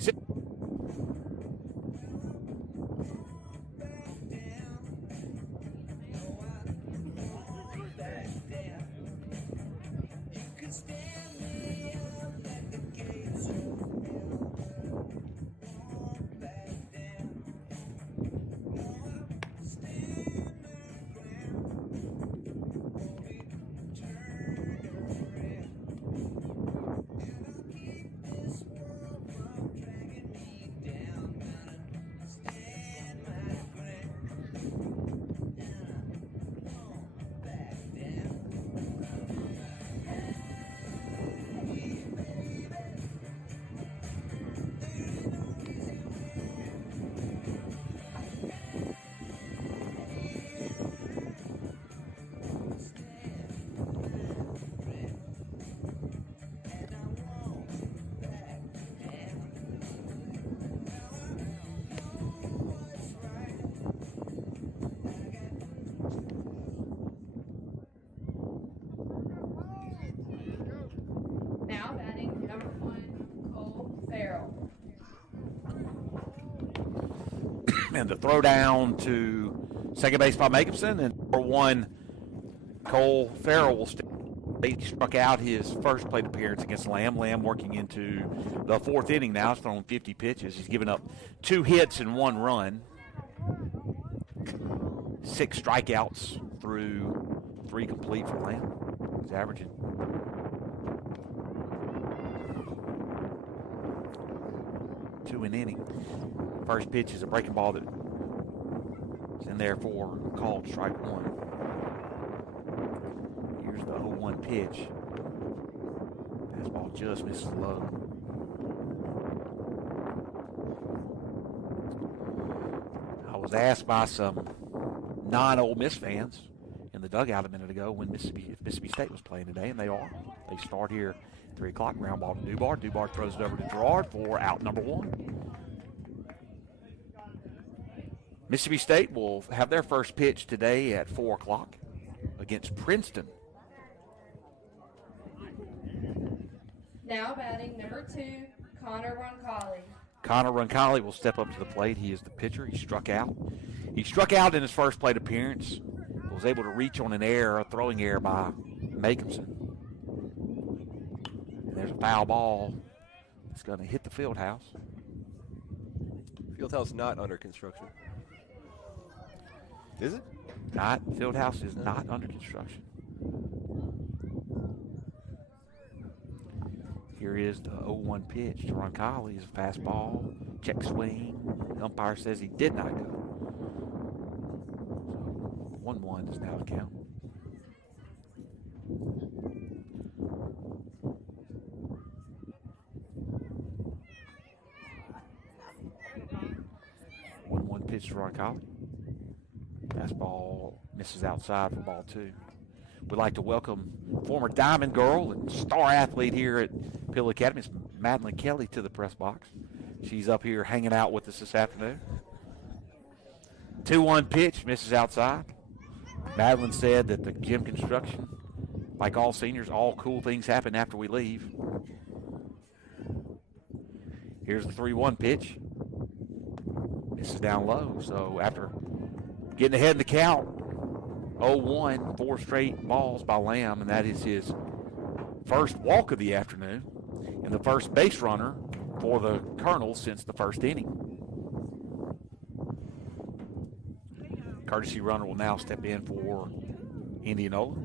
Now batting number 1, Cole Farrell. And the throw down to second base by Jacobson, and number 1, Cole Farrell will stay. He struck out his first plate appearance against Lamb. Lamb working into the fourth inning now. He's thrown 50 pitches. He's given up 2 hits and 1 run. 6 strikeouts through 3 complete for Lamb. He's averaging 2 an inning. First pitch is a breaking ball that is in there for called strike 1. Here's the 0-1 pitch. Fastball just misses low. I was asked by some non-Ole Miss fans in the dugout a minute ago when Mississippi State was playing today, and they are. They start here at 3 o'clock. Ground ball to Dubar. Dubar throws it over to Gerard for out number 1. Mississippi State will have their first pitch today at 4 o'clock against Princeton. Now batting number 2, Connor Roncalli. Connor Roncalli will step up to the plate. He is the pitcher. He struck out. He struck out in his first plate appearance. Was able to reach on an error, a throwing error by Makinson. And there's a foul ball. It's going to hit the field house. Field house not under construction. Is it? Not. Field house is not under construction. Here is the 0-1 pitch to Roncalli. Is a fastball. Check swing. The umpire says he did not go. 1-1 is now the count. One pitch to Roncalli. Fastball misses outside for ball 2. We'd like to welcome former Diamond Girl and star athlete here at Pill Academy, it's Madeline Kelly, to the press box. She's up here hanging out with us this afternoon. 2-1 pitch, misses outside. Madeline said that the gym construction, like all seniors, all cool things happen after we leave. Here's the 3-1 pitch. Misses down low. So after getting ahead in the count, 0-1, 4 straight balls by Lamb, and that is his first walk of the afternoon and the first base runner for the Colonels since the first inning. Courtesy runner will now step in for Indianola.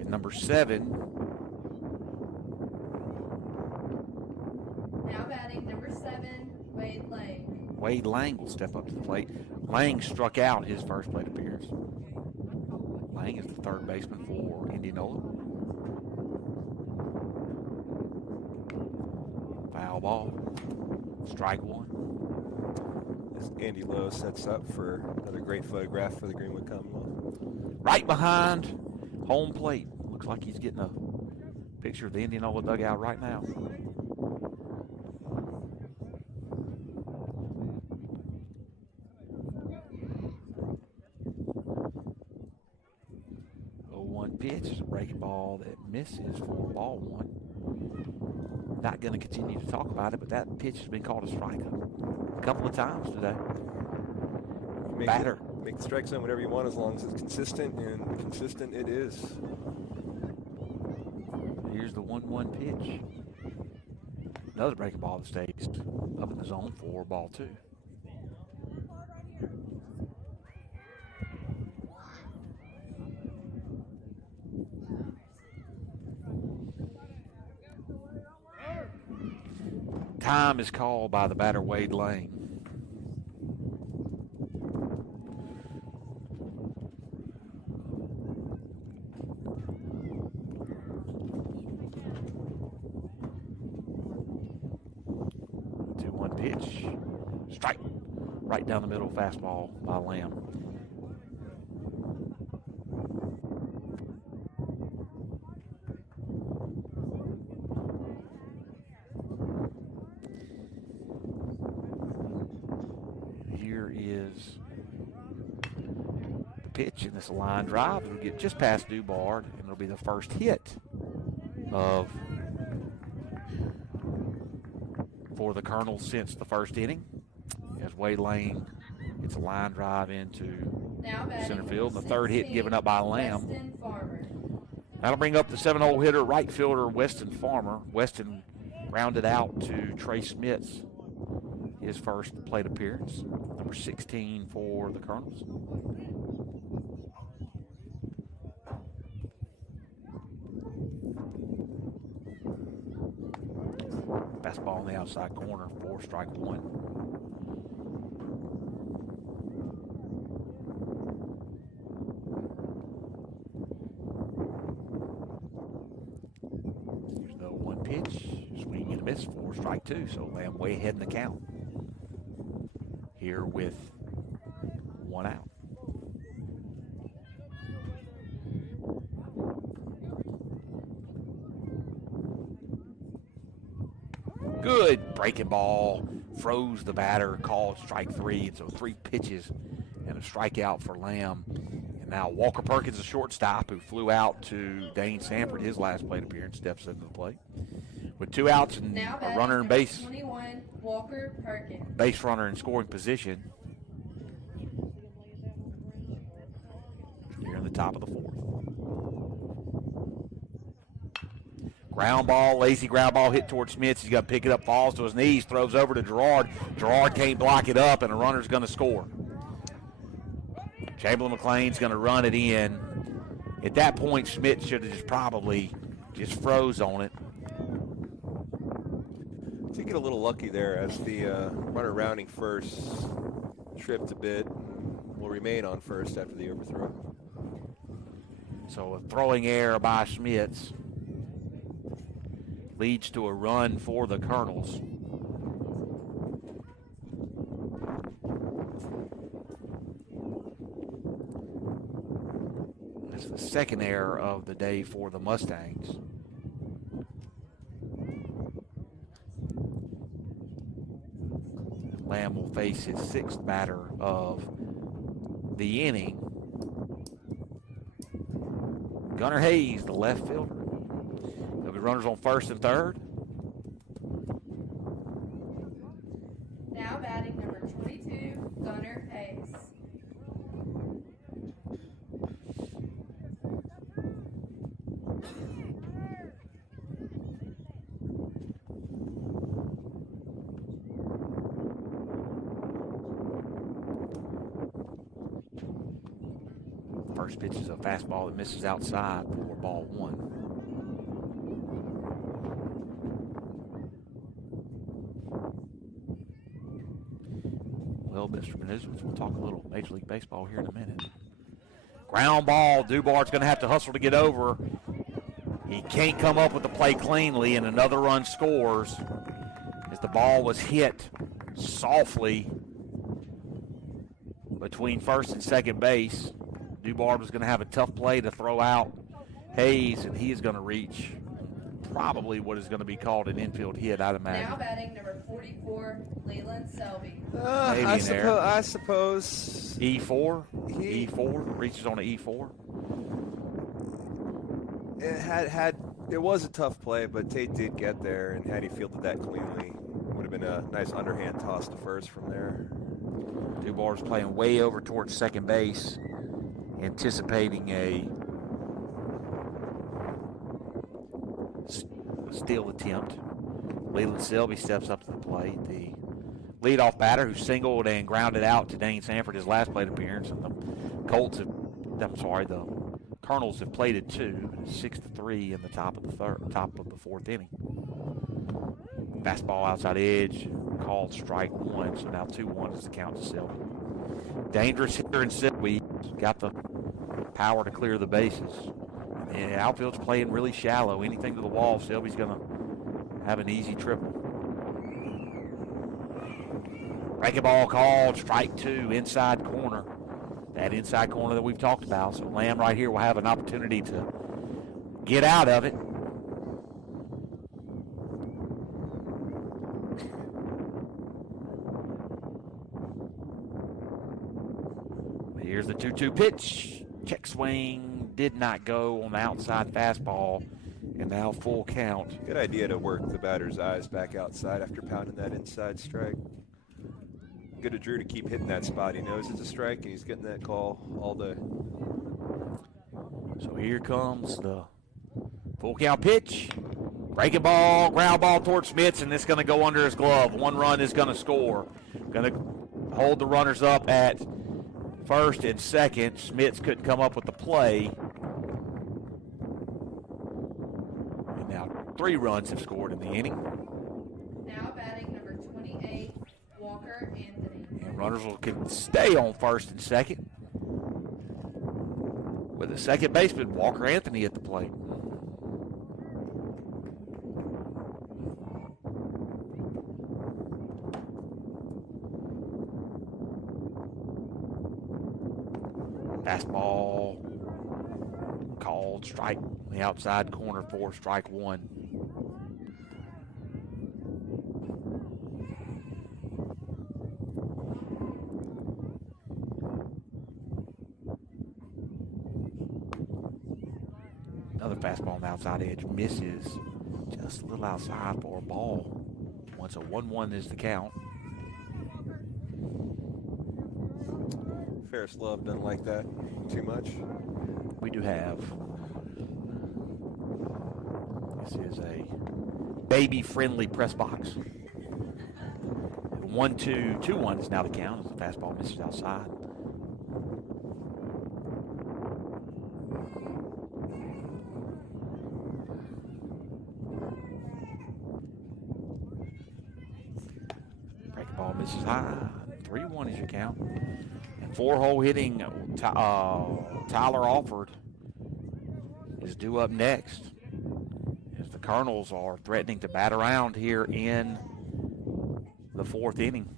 At number 7. Now batting number 7, Wade Lang. Wade Lang will step up to the plate. Lang struck out his first plate appearance. Lang is the third baseman for Indianola. Foul ball. Strike 1. As Andy Lowe sets up for another great photograph for the Greenwood Commonwealth. Right behind home plate. Looks like he's getting a picture of the Indianola dugout right now. Pitch is a breaking ball that misses for ball 1. Not going to continue to talk about it, but that pitch has been called a strikeout a couple of times today. Batter. Make the strike zone whatever you want as long as it's consistent, and consistent it is. Here's the 1-1 pitch. Another breaking ball that stays up in the zone for ball 2. Time is called by the batter, Wade Lang. Pitch, strike, right down the middle, fastball by Lamb. Here is the pitch, and this line drive. It'll get just past Dubard, and it'll be the first hit for the Colonels since the first inning, as Wade Lang gets a line drive into Now batting center field. The number third hit 16, given up by Lamb. Weston Farmer. That'll bring up the 7-hole hitter, right fielder Weston Farmer. Weston rounded out to Trey Smith's his first plate appearance, number 16 for the Colonels. Fastball on the outside corner for strike one. Here's the one pitch. Swing and a miss for strike two. So Lamb way ahead in the count. Here with one out. Good breaking ball, froze the batter, called strike three. And so 3 pitches and a strikeout for Lamb. And now Walker Perkins, the shortstop, who flew out to Dane Sanford, his last plate appearance, steps into the plate. With 2 outs and Now a runner in base, 21, Walker Perkins. base runner in scoring position. Here in the top of the 4th. Ground ball, lazy ground ball hit towards Smith. He's got to pick it up, falls to his knees, throws over to Gerard. Gerard can't block it up, and a runner's going to score. Chamberlain McLean's going to run it in. At that point, Smith should have just froze on it. Did get a little lucky there as the runner rounding first tripped a bit. Will remain on first after the overthrow. So a throwing error by Schmitz leads to a run for the Colonels. That's the second error of the day for the Mustangs. Lamb will face his 6th batter of the inning. Gunnar Hayes, the left fielder. There'll be runners on first and third. Now batting number 22, Gunnar Hayes. First pitch is a fastball that misses outside for ball 1. Well, Mr. Manizowitz, we'll talk a little Major League Baseball here in a minute. Ground ball. Dubart's going to have to hustle to get over. He can't come up with the play cleanly, and another run scores as the ball was hit softly between first and second base. Dubart was going to have a tough play to throw out Hayes, and he is going to reach probably what is going to be called an infield hit, I'd imagine. Now batting number 44, Leland Selby. I suppose. E4? E4? Reaches on an E4? It was a tough play, but Tate did get there, and had he fielded that cleanly, would have been a nice underhand toss to first from there. Dubar's playing way over towards second base, anticipating a steal attempt. Leland Selby steps up to the plate. The leadoff batter who singled and grounded out to Dane Sanford his last plate appearance, and the Colonels have plated 2, 6-3 in the top of the 4th inning. Fastball outside edge, called strike 1, so now 2-1 is the count to Selby. Dangerous hitter in Selby, got the power to clear the bases. And the outfield's playing really shallow. Anything to the wall, Selby's going to have an easy triple. Breaking ball called, strike 2, inside corner. That inside corner that we've talked about. So Lamb right here will have an opportunity to get out of it. Here's the 2-2 pitch. Check swing, did not go on the outside fastball, and now full count. Good idea to work the batter's eyes back outside after pounding that inside strike. good of Drew to keep hitting that spot. He knows it's a strike, and he's getting that call all day. So here comes the full count pitch. Breaking ball, ground ball towards Smits, and it's going to go under his glove. 1 run is going to score. Going to hold the runners up at first and second. Smits couldn't come up with the play. And now 3 runs have scored in the inning. Now batting number 28, Walker Anthony. And runners can stay on first and second, with the second baseman, Walker Anthony, at the plate. Fastball called, strike on the outside corner for strike 1. Another fastball on the outside edge, misses just a little outside for a ball. Once a 1-1 is the count. Ferris Love doesn't like that too much. We do have. This is a baby-friendly press box. 1-2, 2-1 is now the count as the fastball misses outside. Breaking ball misses high. 3-1 is your count. And 4-hole hitting Tyler Alford is due up next, as the Colonels are threatening to bat around here in the 4th inning.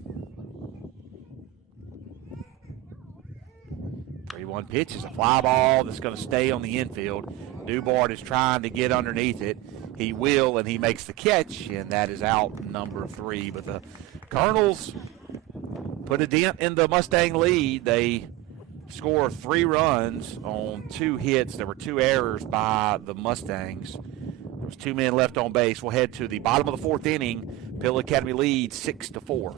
3-1 pitch is a fly ball that's going to stay on the infield. Newbart is trying to get underneath it. He will, and he makes the catch, and that is out number 3. But the Colonels put a dent in the Mustang lead. They score 3 runs on 2 hits. There were 2 errors by the Mustangs. There was 2 men left on base. We'll head to the bottom of the 4th inning. Pill Academy leads 6-4.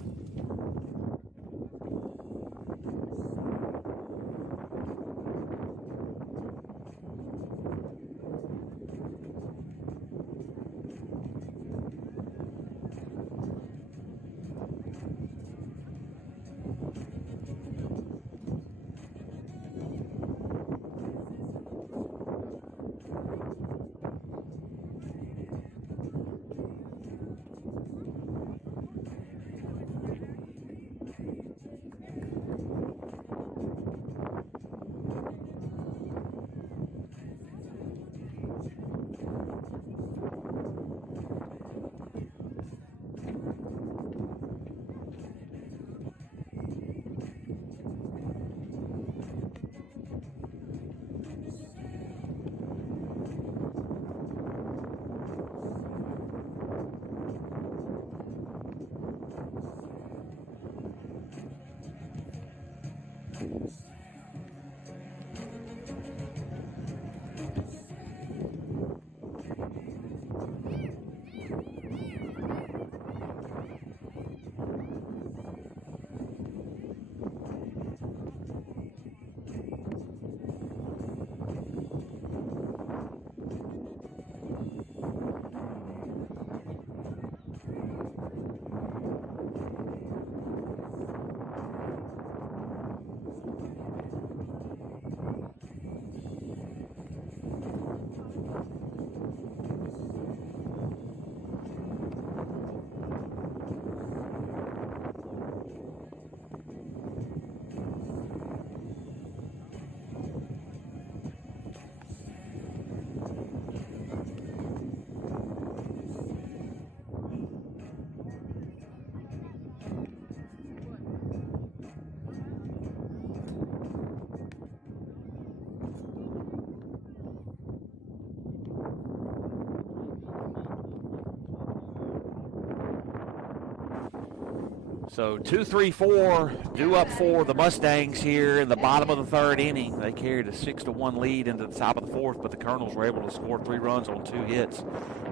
So 2-3-4 due up for the Mustangs here in the bottom of the 3rd inning. They carried a 6-1 lead into the top of the 4th, but the Colonels were able to score 3 runs on 2 hits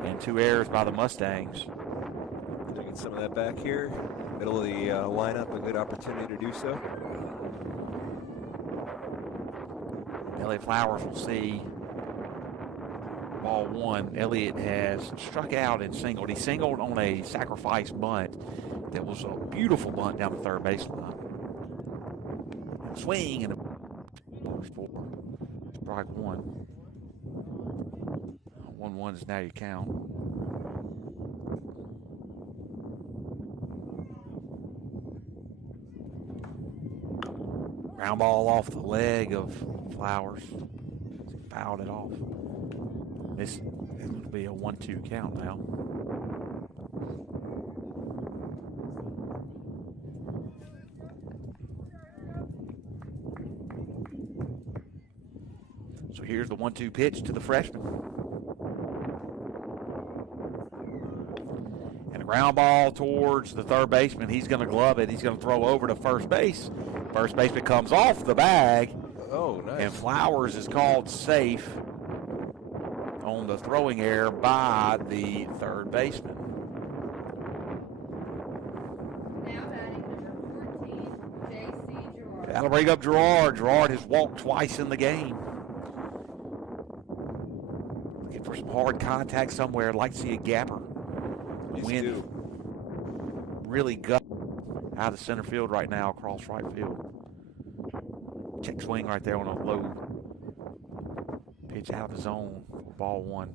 and 2 errors by the Mustangs. Taking some of that back here. Middle of the lineup, a good opportunity to do so. Elliott Flowers will see ball one. Elliott has struck out and singled. He singled on a sacrifice bunt that was a beautiful bunt down the third baseline. Swing and a for strike one. 1-1 is now your count. Ground ball off the leg of Flowers. Fouled it off. This will be a 1-2 count now. So here's the 1-2 pitch to the freshman. And a ground ball towards the third baseman. He's going to glove it. He's going to throw over to first base. First baseman comes off the bag. Oh, nice. And Flowers is called safe on the throwing error by the third baseman. Now batting number 14, J.C. Gerard. That'll bring up Gerard. Gerard has walked twice in the game. Looking for some hard contact somewhere. I'd like to see a gapper. Wind really gut out of center field right now across right field. Check swing right there on a low pitch out of the zone. Ball one.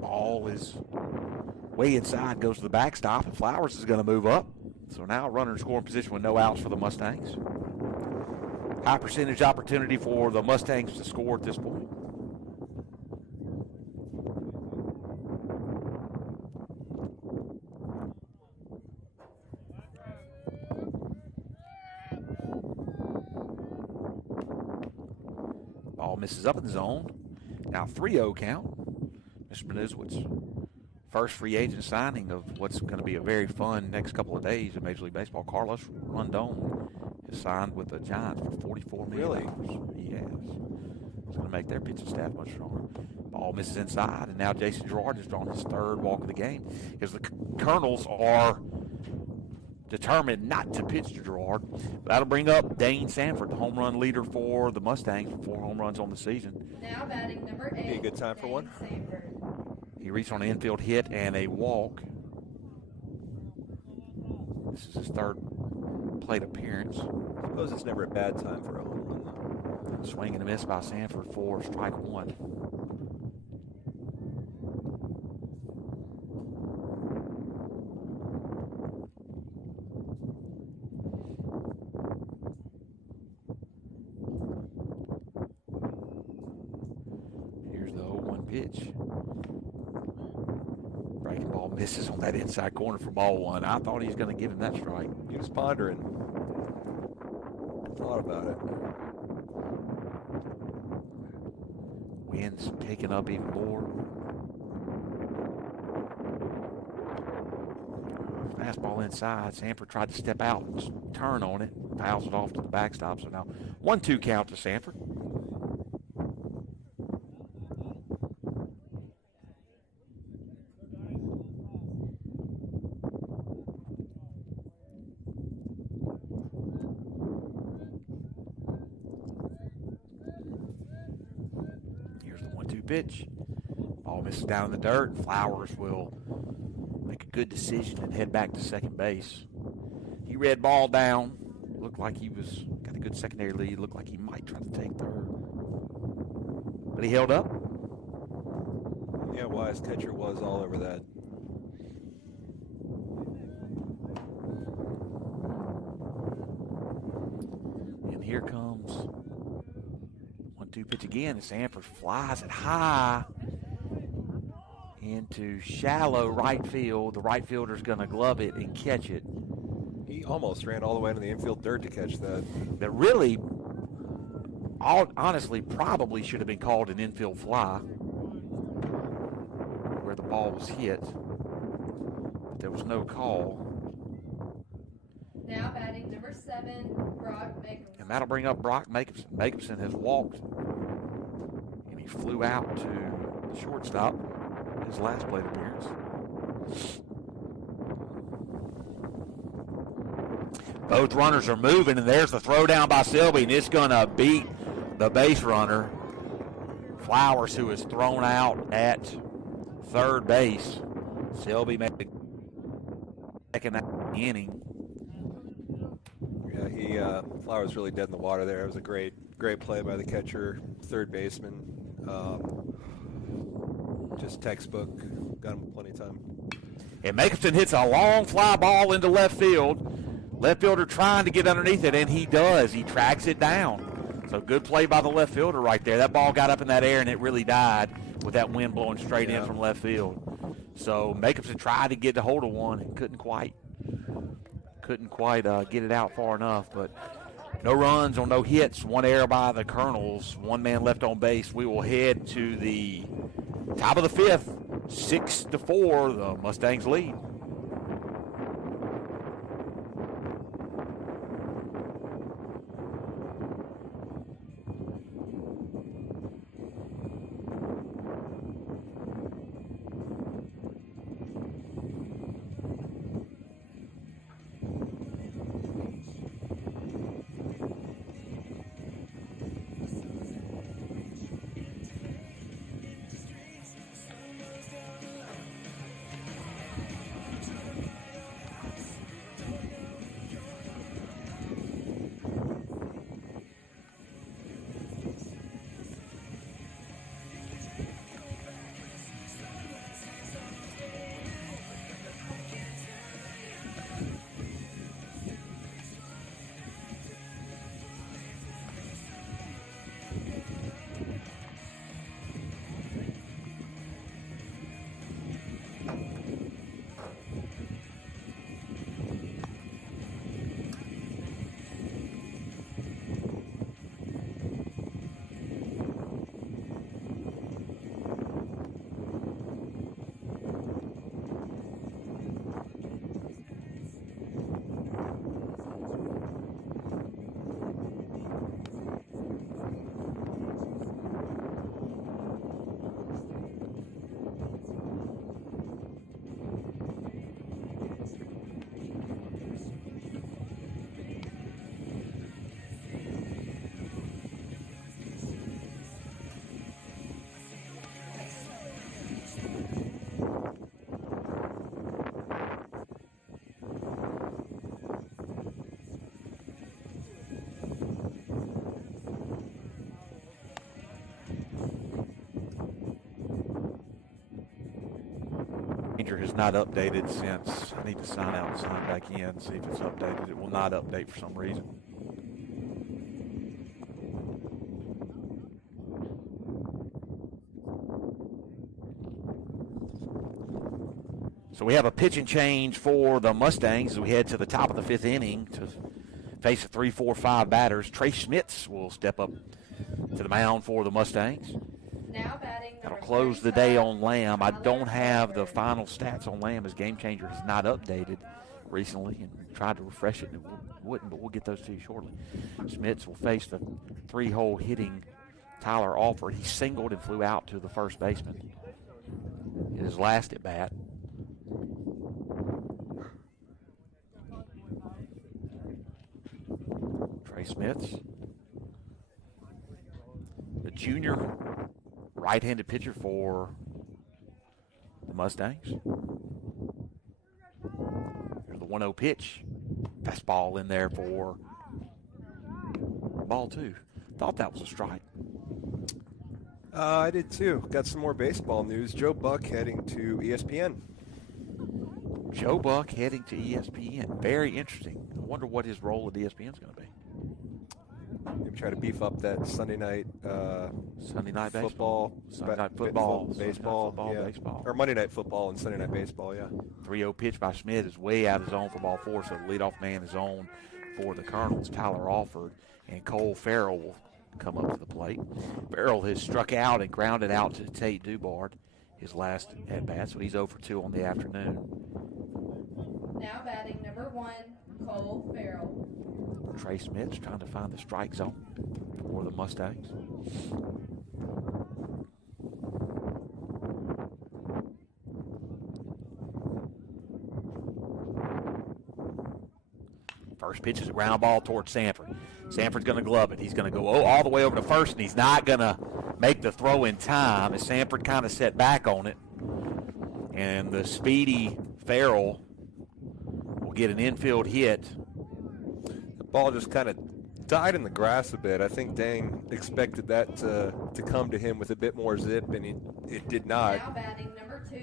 Ball is way inside, goes to the backstop, and Flowers is going to move up. So now runner in scoring position with no outs for the Mustangs. High percentage opportunity for the Mustangs to score at this point. Ball misses up in the zone. Now 3-0 count. Mr. Manuzowitz, first free agent signing of what's going to be a very fun next couple of days in Major League Baseball. Carlos Rondon has signed with the Giants for $44 million. Really? He has. It's going to make their pitching staff much stronger. Ball misses inside, and now Jason Gerard has drawn his third walk of the game. Because the Colonels are determined not to pitch to Gerard. That'll bring up Dane Sanford, the home run leader for the Mustangs, with 4 home runs on the season. Now batting number 8, Be a good time for one. Sanford. He reached on an infield hit and a walk. This is his third plate appearance. I suppose it's never a bad time for a home run, though. Swing and a miss by Sanford for strike one. Here's the 0-1 pitch. Breaking ball misses on that inside corner for ball one. I thought he was going to give him that strike. He was pondering. Thought about it. Wind's picking up even more. Fastball inside. Sanford tried to step out and turn on it. Fouls it off to the backstop. So now 1-2 count to Sanford. Here's the 1-2 pitch. Ball misses down in the dirt. Flowers will make a good decision and head back to second base. He read ball down. Looked like he was got a good secondary lead. Looked like he might try to take third. But he held up. Yeah, Wise catcher was all over that. And here comes 1-2 pitch again. And Sanford flies it high into shallow right field. The right fielder's going to glove it and catch it. He almost ran all the way into the infield dirt to catch that. That really, honestly, probably should have been called an infield fly where the ball was hit. But there was no call. Now batting number 7, Brock Makerson. And that'll bring up Brock Jacobson. Jacobson has walked He flew out to the shortstop, his last plate appearance. Both runners are moving, and there's the throw down by Selby, and it's going to beat the base runner, Flowers, who is thrown out at third base. Selby made the second inning. Yeah, Flowers really dead in the water there. It was a great play by the catcher, third baseman. Just textbook. Got him plenty of time. And Makerson hits a long fly ball into left field. Left fielder trying to get underneath it, and he does. He tracks it down. So good play by the left fielder right there. That ball got up in that air, and it really died with that wind blowing straight in from left field. So Makerson tried to get a hold of one and couldn't quite get it out far enough. But no runs or no hits. One error by the Colonels. One man left on base. We will head to the top of the fifth. 6-4, the Mustangs lead. Has not updated since. I need to sign out and sign back in, see if it's updated. It will not update for some reason. So we have a pitching change for the Mustangs as we head to the top of the fifth inning to face the 3-4-5 batters. Trey Schmitz will step up to the mound for the Mustangs. Now batting That'll number close the day 35, on Lamb. I Tyler don't have the Howard. final stats on Lamb as Game Changer has not updated recently, and tried to refresh it and it wouldn't, but we'll get those to you shortly. Schmitz will face the three-hole hitting Tyler Alford. He singled and flew out to the first baseman in his last at bat. Trey Schmitz, the junior right-handed pitcher for the Mustangs. There's the 1-0 pitch. Fastball in there for ball two. Thought that was a strike. I did too. Got some more baseball news. Joe Buck heading to ESPN. Joe Buck heading to ESPN. Very interesting. I wonder what his role at ESPN is going to be. Maybe try to beef up that Sunday night football, Sunday night football, baseball, baseball. Or Monday night football and Sunday night baseball, yeah. 3-0 pitch by Schmidt is way out of zone for ball four, so the leadoff man is on for the Colonels, Tyler Alford, and Cole Farrell will come up to the plate. Farrell has struck out and grounded out to Tate Dubard, his last at-bat, so he's 0 for 2 on the afternoon. Now batting number 1, Cole Farrell. Trey Smith's trying to find the strike zone for the Mustangs. First pitch is a ground ball towards Sanford. Sanford's going to glove it. He's going to go all the way over to first, and he's not going to make the throw in time as Sanford kind of set back on it. And the speedy Farrell will get an infield hit. The ball just kind of died in the grass a bit. I think Dang expected that to come to him with a bit more zip, and it did not. Now batting number 2.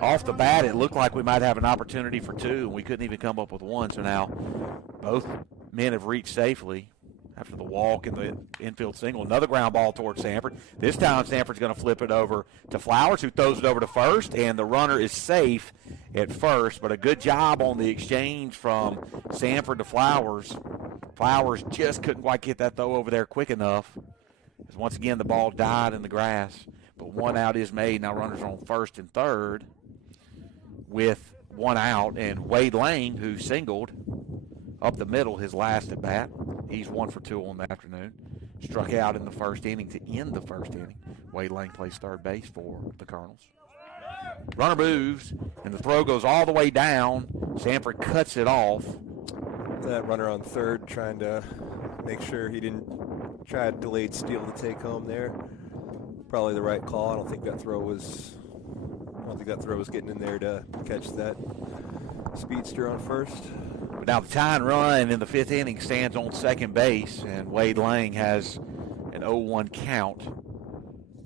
Off the bat, it looked like we might have an opportunity for 2, and we couldn't even come up with 1. So now both men have reached safely after the walk and the infield single. Another ground ball towards Sanford. This time Sanford's going to flip it over to Flowers, who throws it over to first, and the runner is safe at first. But a good job on the exchange from Sanford to Flowers. Flowers just couldn't quite get that throw over there quick enough. As once again, the ball died in the grass. But 1 out is made. Now runners on first and third with 1 out. And Wade Lang, who singled up the middle his last at bat. He's 1 for 2 on the afternoon. Struck out in the first inning to end the first inning. Wade Lang plays third base for the Colonels. Runner moves, and the throw goes all the way down. Sanford cuts it off. That runner on third trying to make sure he didn't try a delayed steal to take home there. Probably the right call. I don't think that throw was getting in there to catch that speedster on first. But now the tying run in the 5th inning stands on second base, and Wade Lang has an 0-1 count.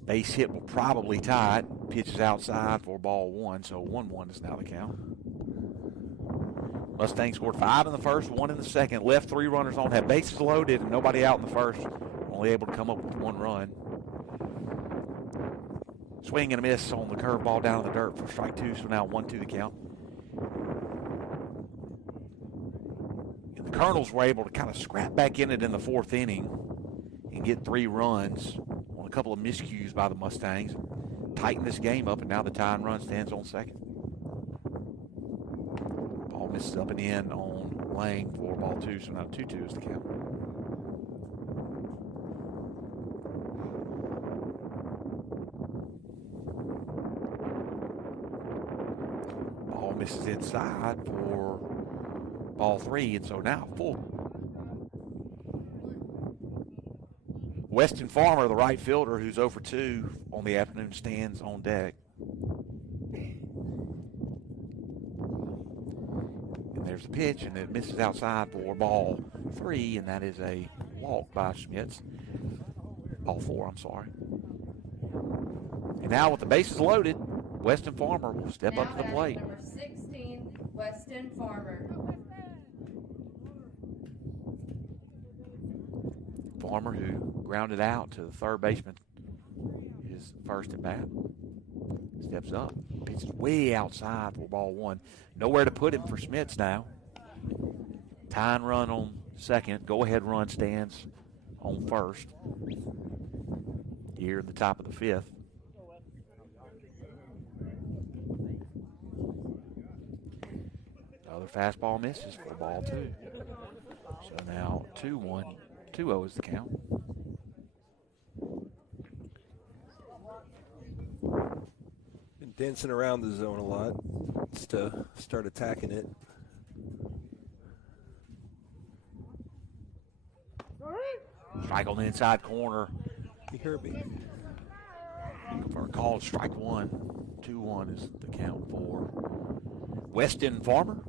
Base hit will probably tie it. Pitches outside for ball 1, so 1-1 is now the count. Mustangs scored 5 in the first, 1 in the second. Left 3 runners on, had bases loaded, and nobody out in the first. Only able to come up with 1 run. Swing and a miss on the curveball down in the dirt for strike 2, so now 1-2 the count. And the Colonels were able to kind of scrap back in it in the 4th inning and get 3 runs on a couple of miscues by the Mustangs. Tighten this game up, and now the tying run stands on second. Ball misses up and in on Lang for ball 2, so now 2-2 is the count. Ball misses inside for ball 3, and so now full. Weston Farmer, the right fielder, who's 0 for 2 on the afternoon, stands on deck. And there's the pitch, and it misses outside for ball 3, and that is a walk by Schmitz. Ball 4, I'm sorry. And now with the bases loaded, Weston Farmer will step up to the plate. Number 16, Weston Farmer. Farmer, who grounded out to the third baseman, his first at bat, steps up, pitches way outside for ball 1. Nowhere to put him for Schmitz now. Tying run on second, go-ahead run stands on first. Here at the top of the 5th. Another fastball misses for ball 2. So now 2-1. 2-0 is the count. Been dancing around the zone a lot. Just to start attacking it. Strike on the inside corner. You heard me. For a call, strike 1. 2-1 is the count for Weston Farmer.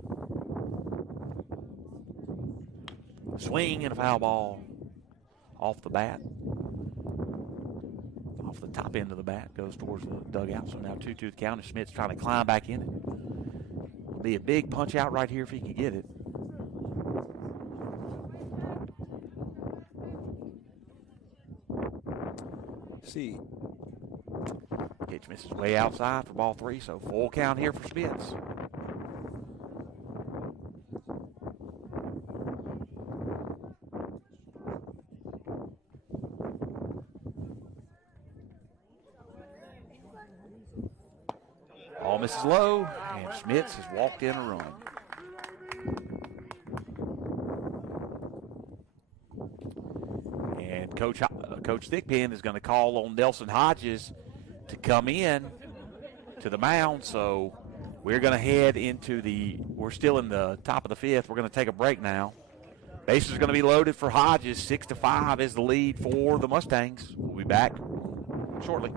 Swing and a foul ball off the bat. Off the top end of the bat, goes towards the dugout. So now 2-2 the count, and Schmitz trying to climb back in it. Will be a big punch out right here if he can get it. See. Pitch misses way outside for ball 3, so full count here for Schmitz. Ball misses low, and Schmitz has walked in a run. And Coach Thickpen is going to call on Nelson Hodges to come in to the mound. So we're going to head into we're still in the top of the 5th. We're going to take a break now. Bases are going to be loaded for Hodges. 6-5 is the lead for the Mustangs. We'll be back shortly.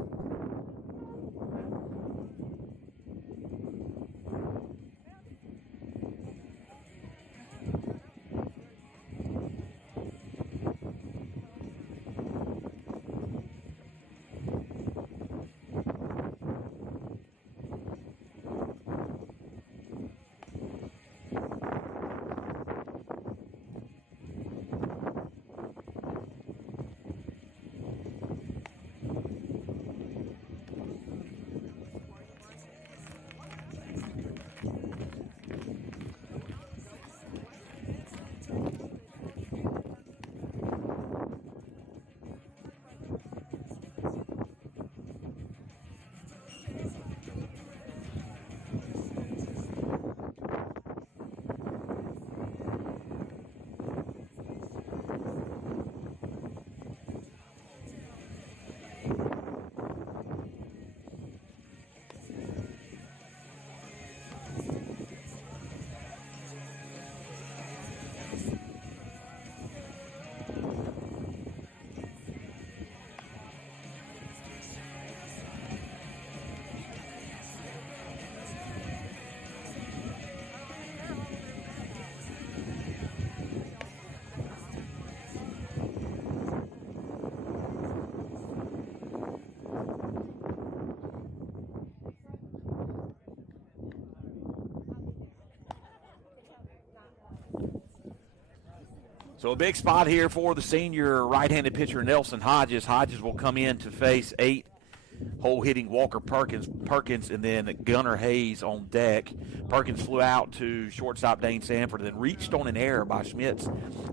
So a big spot here for the senior right-handed pitcher Nelson Hodges. Hodges will come in to face 8-hole hitting Walker Perkins, and then Gunnar Hayes on deck. Perkins flew out to shortstop Dane Sanford, then reached on an error by Schmitz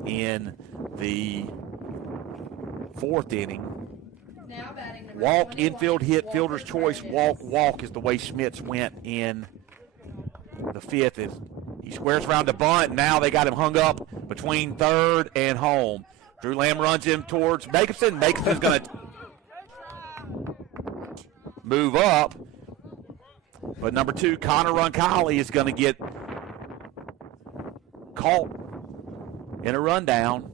in the 4th inning. Now batting number Walk, 21, infield hit, Walker fielder's choice, Perkins. walk is the way Schmitz went in the 5th. He squares around the bunt. Now they got him hung up between 3rd and home. Drew Lamb runs him towards Makeson. Makeson's going to move up. But number 2, Connor Roncalli, is going to get caught in a rundown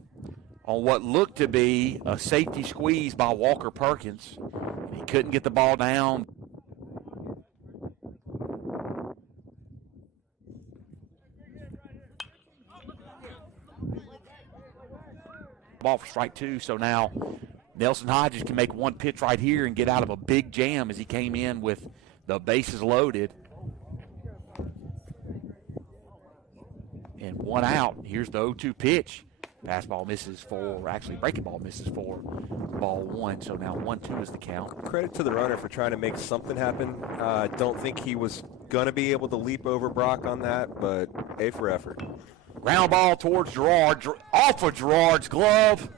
on what looked to be a safety squeeze by Walker Perkins. He couldn't get the ball down. Ball for strike 2, so now Nelson Hodges can make one pitch right here and get out of a big jam as he came in with the bases loaded. And 1 out. Here's the 0-2 pitch. Fastball misses for, actually breaking ball misses for ball 1, so now 1-2 is the count. Credit to the runner for trying to make something happen. Don't think he was going to be able to leap over Brock on that, but A for effort. Ground ball towards Gerard, off of Gerard's glove.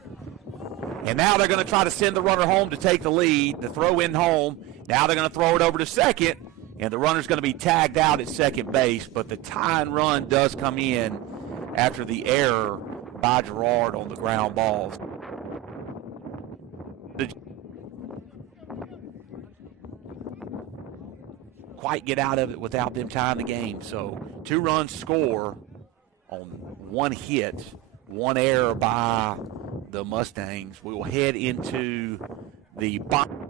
And now they're going to try to send the runner home to take the lead, the throw in home. Now they're going to throw it over to second, and the runner's going to be tagged out at second base. But the tying run does come in after the error by Gerard on the ground ball. Quite get out of it without them tying the game. So 2 runs score on 1 hit, 1 error by the Mustangs. We will head into the bottom.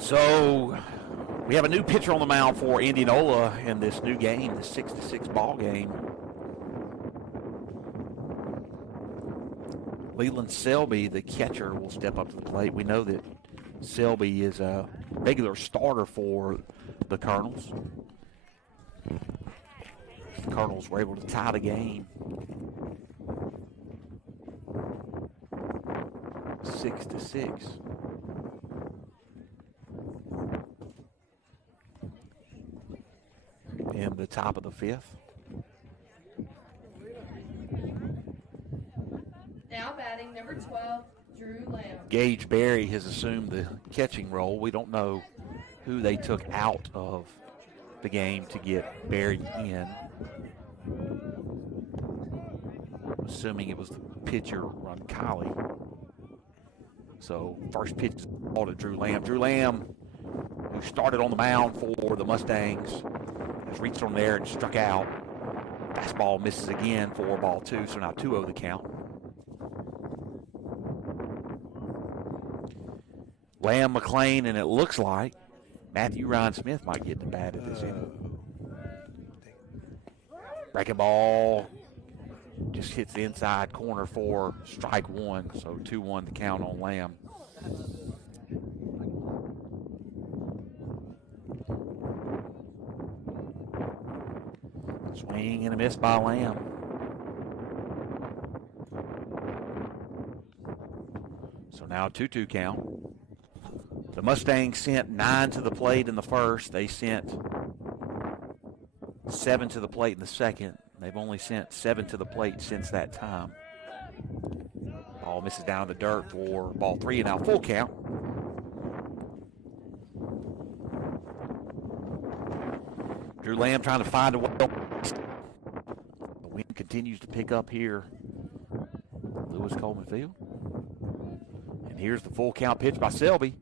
So we have a new pitcher on the mound for Indianola in this new game, the 6-6 ball game. Leland Selby, the catcher, will step up to the plate. We know that Selby is a regular starter for the Colonels. The Colonels were able to tie the game 6-6. In the top of the fifth. Now batting number 12, Drew Lamb. Gage Berry has assumed the catching role. We don't know who they took out of the game to get Berry in. Assuming it was the pitcher, Roncalli. So first pitch is ball to Drew Lamb. Drew Lamb, who started on the mound for the Mustangs, has reached on there and struck out. Fastball misses again for ball 2, so now 2-0 the count. Lamb, McLean, and it looks like Matthew Ryan Smith might get the bat at this inning. Breaking ball just hits the inside corner for strike 1, so 2-1 the count on Lamb. Swing and a miss by Lamb. So now 2-2 count. The Mustangs sent 9 to the plate in the first. They sent 7 to the plate in the second. They've only sent 7 to the plate since that time. Ball misses down in the dirt for ball 3, and now full count. Drew Lamb trying to find a way. The wind continues to pick up here. Lewis Coleman Field. And here's the full count pitch by Selby.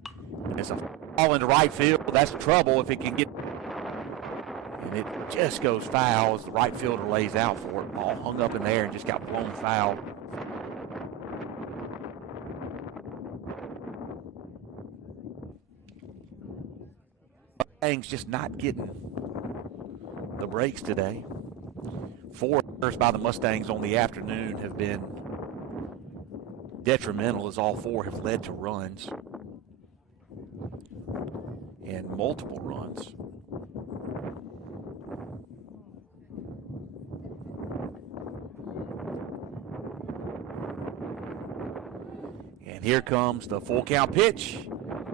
And it's a ball into right field. That's trouble if it can get. And it just goes foul as the right fielder lays out for it. Ball hung up in there and just got blown foul. Things just not getting the breaks today. 4 errors by the Mustangs on the afternoon have been detrimental, as all 4 have led to runs and multiple runs. And here comes the full count pitch.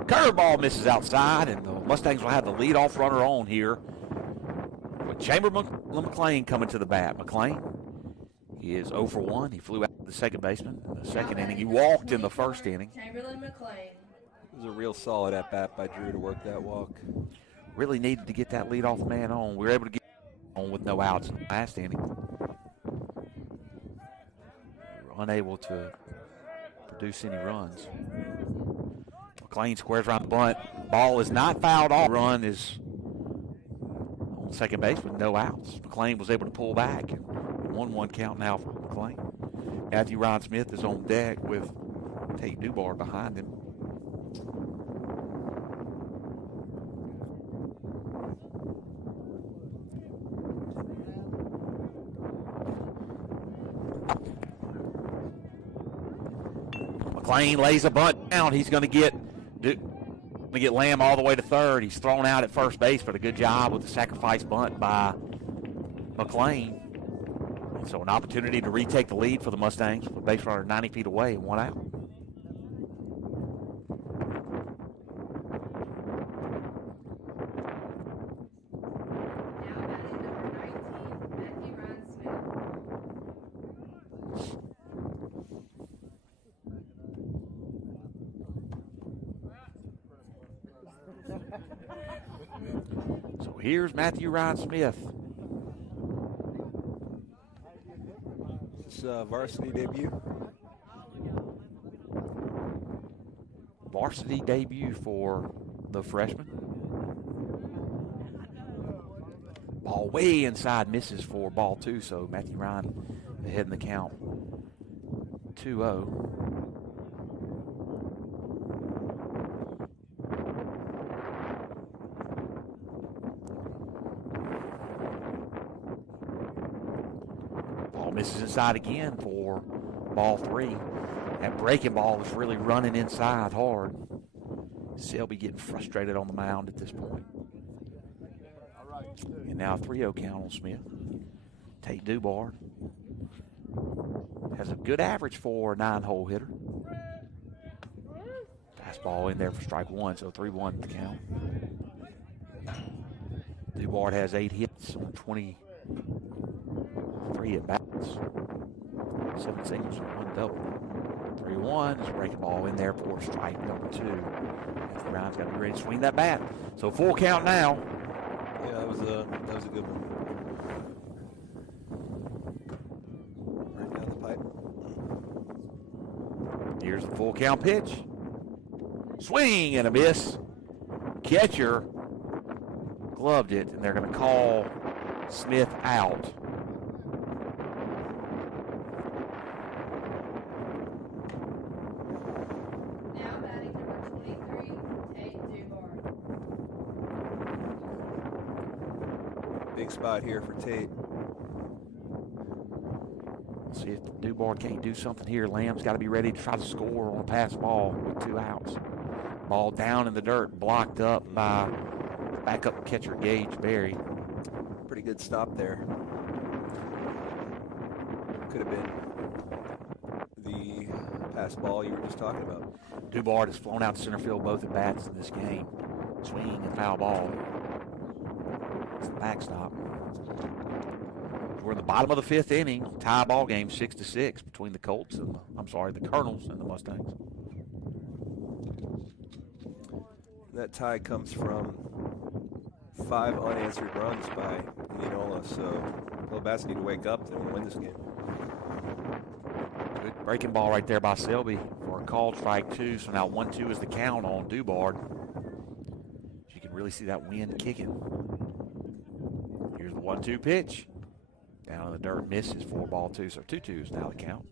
Curveball misses outside, and the Mustangs will have the leadoff runner on here with Chamberlain McLean coming to the bat. McLean, he is 0 for 1. He flew out to the second baseman in the second inning. He walked in the first inning. Chamberlain McLean. It was a real solid at-bat by Drew to work that walk. Really needed to get that leadoff man on. We were able to get on with no outs in the last inning. We were unable to produce any runs. McLean squares around the bunt. Ball is not fouled off. Run is on second base with no outs. McLean was able to pull back. 1-1 count now for McLean. Matthew Ryan Smith is on deck with Tate Newbar behind him. McLean lays a bunt down. He's going to get Lamb all the way to third. He's thrown out at first base, but a good job with the sacrifice bunt by McLean. And so an opportunity to retake the lead for the Mustangs with a base runner 90 feet away and 1 out. Now batting number 19, Matthew Ryan Smith. So here's Matthew Ryan Smith. It's varsity debut. Varsity debut for the freshman. Ball way inside, misses for ball 2, so Matthew Ryan ahead in the count. 2-0. misses inside again for ball 3. That breaking ball is really running inside hard. Selby getting frustrated on the mound at this point. And now 3-0 count on Smith. Tate Dubard has a good average for a 9-hole hitter. Fastball in there for strike 1, so 3-1 the count. Dubard has 8 hits on 23 at bats. 7 singles and 1 double. 3-1 is a breaking ball in there for strike number 2. Anthony Brown's got to be ready to swing that bat. So full count now. Yeah, that was a good one. Right down the pipe. Here's the full count pitch. Swing and a miss. Catcher gloved it, and they're going to call Smith out. Now batting number 23, Tate Dubard. Big spot here for Tate. See if Dubard can't do something here. Lamb's got to be ready to try to score on a pass ball with 2 outs. Ball down in the dirt, blocked up by backup catcher Gage Berry. Pretty good stop there. Could have been the pass ball you were just talking about. Dubard has flown out to center field both at bats in this game. Swing and foul ball. It's the backstop. We're in the bottom of the 5th inning. Tie ball game 6-6 between the Colts and the Colonels and the Mustangs. That tie comes from 5 unanswered runs by Indianola, so the Bats need to wake up to win this game. Good breaking ball right there by Selby for a called strike 2. So now 1-2 is the count on Dubard. You can really see that wind kicking. Here's the 1-2 pitch. Down in the dirt, misses for ball 2. So 2-2 is now the count.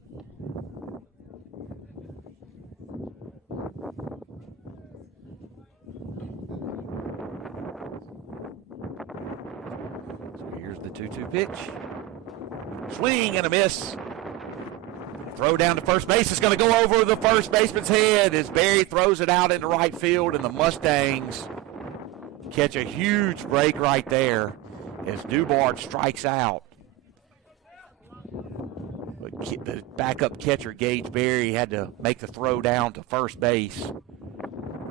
So here's the 2-2 pitch. Swing and a miss. Throw down to first base. It's going to go over the first baseman's head as Berry throws it out into right field, and the Mustangs catch a huge break right there as Dubard strikes out. But the backup catcher, Gage Berry, had to make the throw down to first base.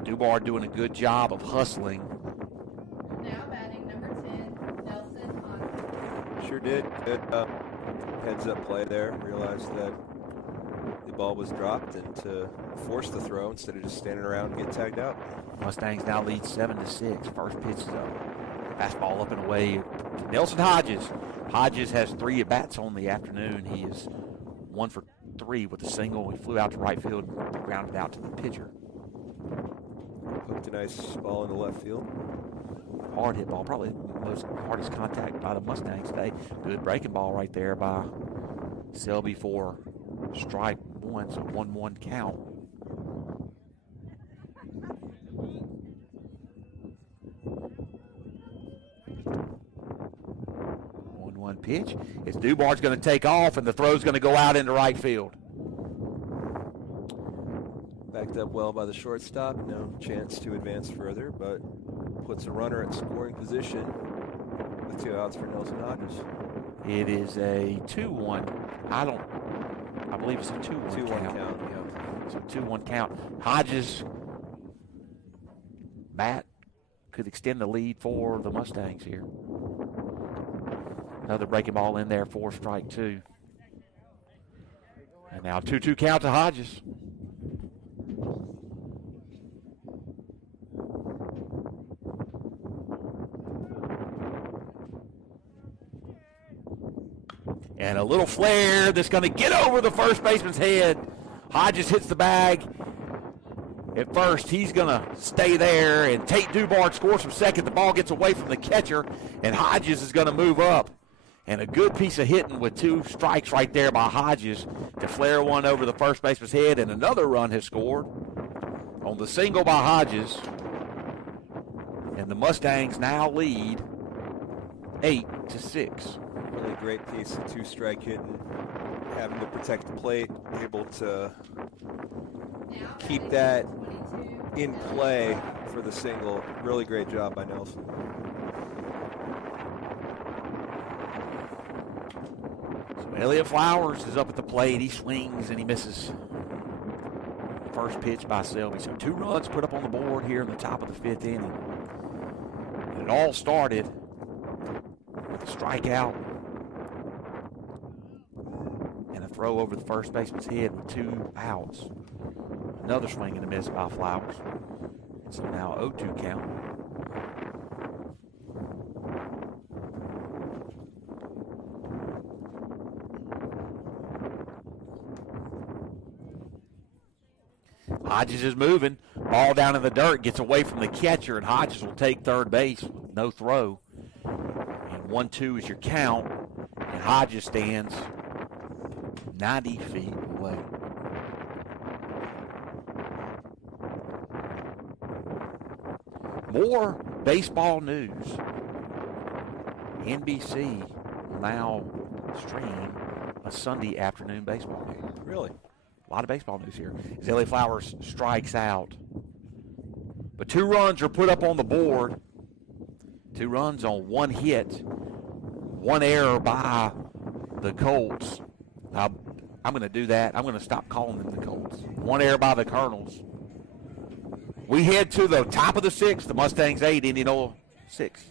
Dubard doing a good job of hustling. Now batting number 10, Nelson Hodges. Sure did. Good heads-up play there. Realized that the ball was dropped and to force the throw instead of just standing around and getting tagged out. Mustangs now lead 7-6. First pitch is up. Fastball up and away to Nelson Hodges. Hodges has 3 at-bats on the afternoon. He is 1 for 3 with a single. He flew out to right field and grounded out to the pitcher. Hooked a nice ball in the left field. Hard hit ball, probably the most hardest contact by the Mustangs today. Good breaking ball right there by Selby for strike 1, so 1-1 count. Pitch. It's Dubard's going to take off, and the throw's going to go out into right field. Backed up well by the shortstop. No chance to advance further, but puts a runner in scoring position with 2 outs for Nelson Hodges. It is a 2-1. I believe it's a 2-1 count. Yeah. It's a 2-1 count. Hodges' bat could extend the lead for the Mustangs here. Another breaking ball in there for strike 2. And now 2-2 count to Hodges. And a little flare that's going to get over the first baseman's head. Hodges hits the bag. At first, he's going to stay there, and Tate Dubard scores from second. The ball gets away from the catcher, and Hodges is going to move up. And a good piece of hitting with 2 strikes right there by Hodges to flare one over the first baseman's head, and another run has scored on the single by Hodges. And the Mustangs now lead 8-6. Really great piece of two-strike hitting, having to protect the plate, able to Now keep batting that number 22, in play for the single. Really great job by Nelson. So Elliott Flowers is up at the plate. He swings and he misses. First pitch by Selby. So 2 runs put up on the board here in the top of the 5th inning. And it all started with a strikeout and a throw over the first baseman's head with 2 outs. Another swing and a miss by Flowers. So now 0-2 count. Hodges is moving. Ball down in the dirt, gets away from the catcher, and Hodges will take third base with no throw. And 1-2 is your count, and Hodges stands 90 feet away. More baseball news. NBC will now stream a Sunday afternoon baseball game. Really? A lot of baseball news here. As Elliott Flowers strikes out. But 2 runs are put up on the board. 2 runs on 1 hit. 1 error by the Colts. I'm going to do that. I'm going to stop calling them the Colts. 1 error by the Colonels. We head to the top of the 6th. The Mustangs 8, Indianola 6.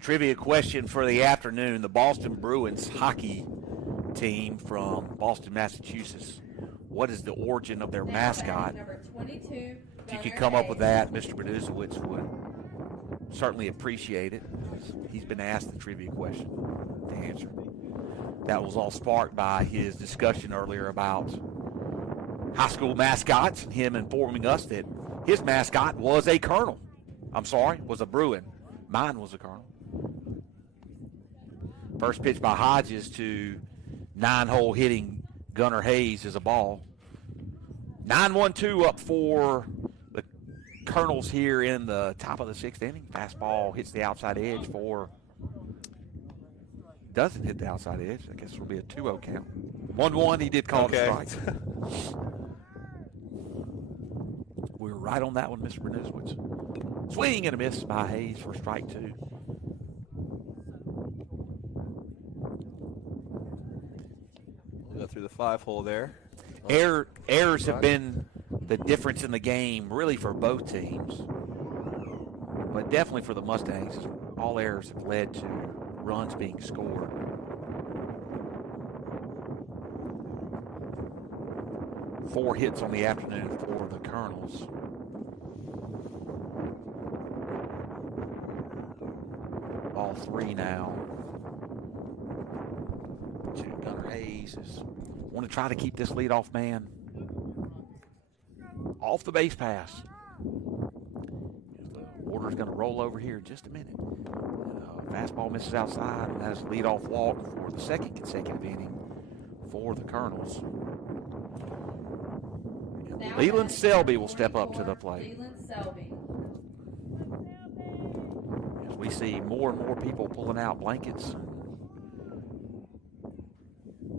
Trivia question for the afternoon. The Boston Bruins hockey team from Boston, Massachusetts. What is the origin of their Now mascot? batting number 22, If you could Gunnar come up with Hayes. that, Mr. Benuzowitz would certainly appreciate it. He's been asked the trivia question to answer. That was all sparked by his discussion earlier about high school mascots, him informing us that his mascot was a Colonel. Was a Bruin. Mine was a Colonel. First pitch by Hodges to 9-hole hitting Gunnar Hayes is a ball. 9-1-2 up for the Colonels here in the top of the 6th inning. Fastball hits the outside edge for... Doesn't hit the outside edge. I guess it'll be a 2-0 count. 1-1, he did call it a strike. We were right on that one, Mr. Benuzowitz. Swing and a miss by Hayes for strike 2. Go through the 5-hole there. Errors have been the difference in the game, really, for both teams. But definitely for the Mustangs, all errors have led to runs being scored. Four hits on the afternoon for the Colonels. Ball 3 now. To Gunnar Hayes. Want to try to keep this leadoff man off the base pass. The order's going to roll over here in just a minute. Fastball misses outside, and that is a leadoff walk for the second consecutive inning for the Colonels. And Leland Selby will step up to the plate. Leland Selby. As we see more and more people pulling out blankets and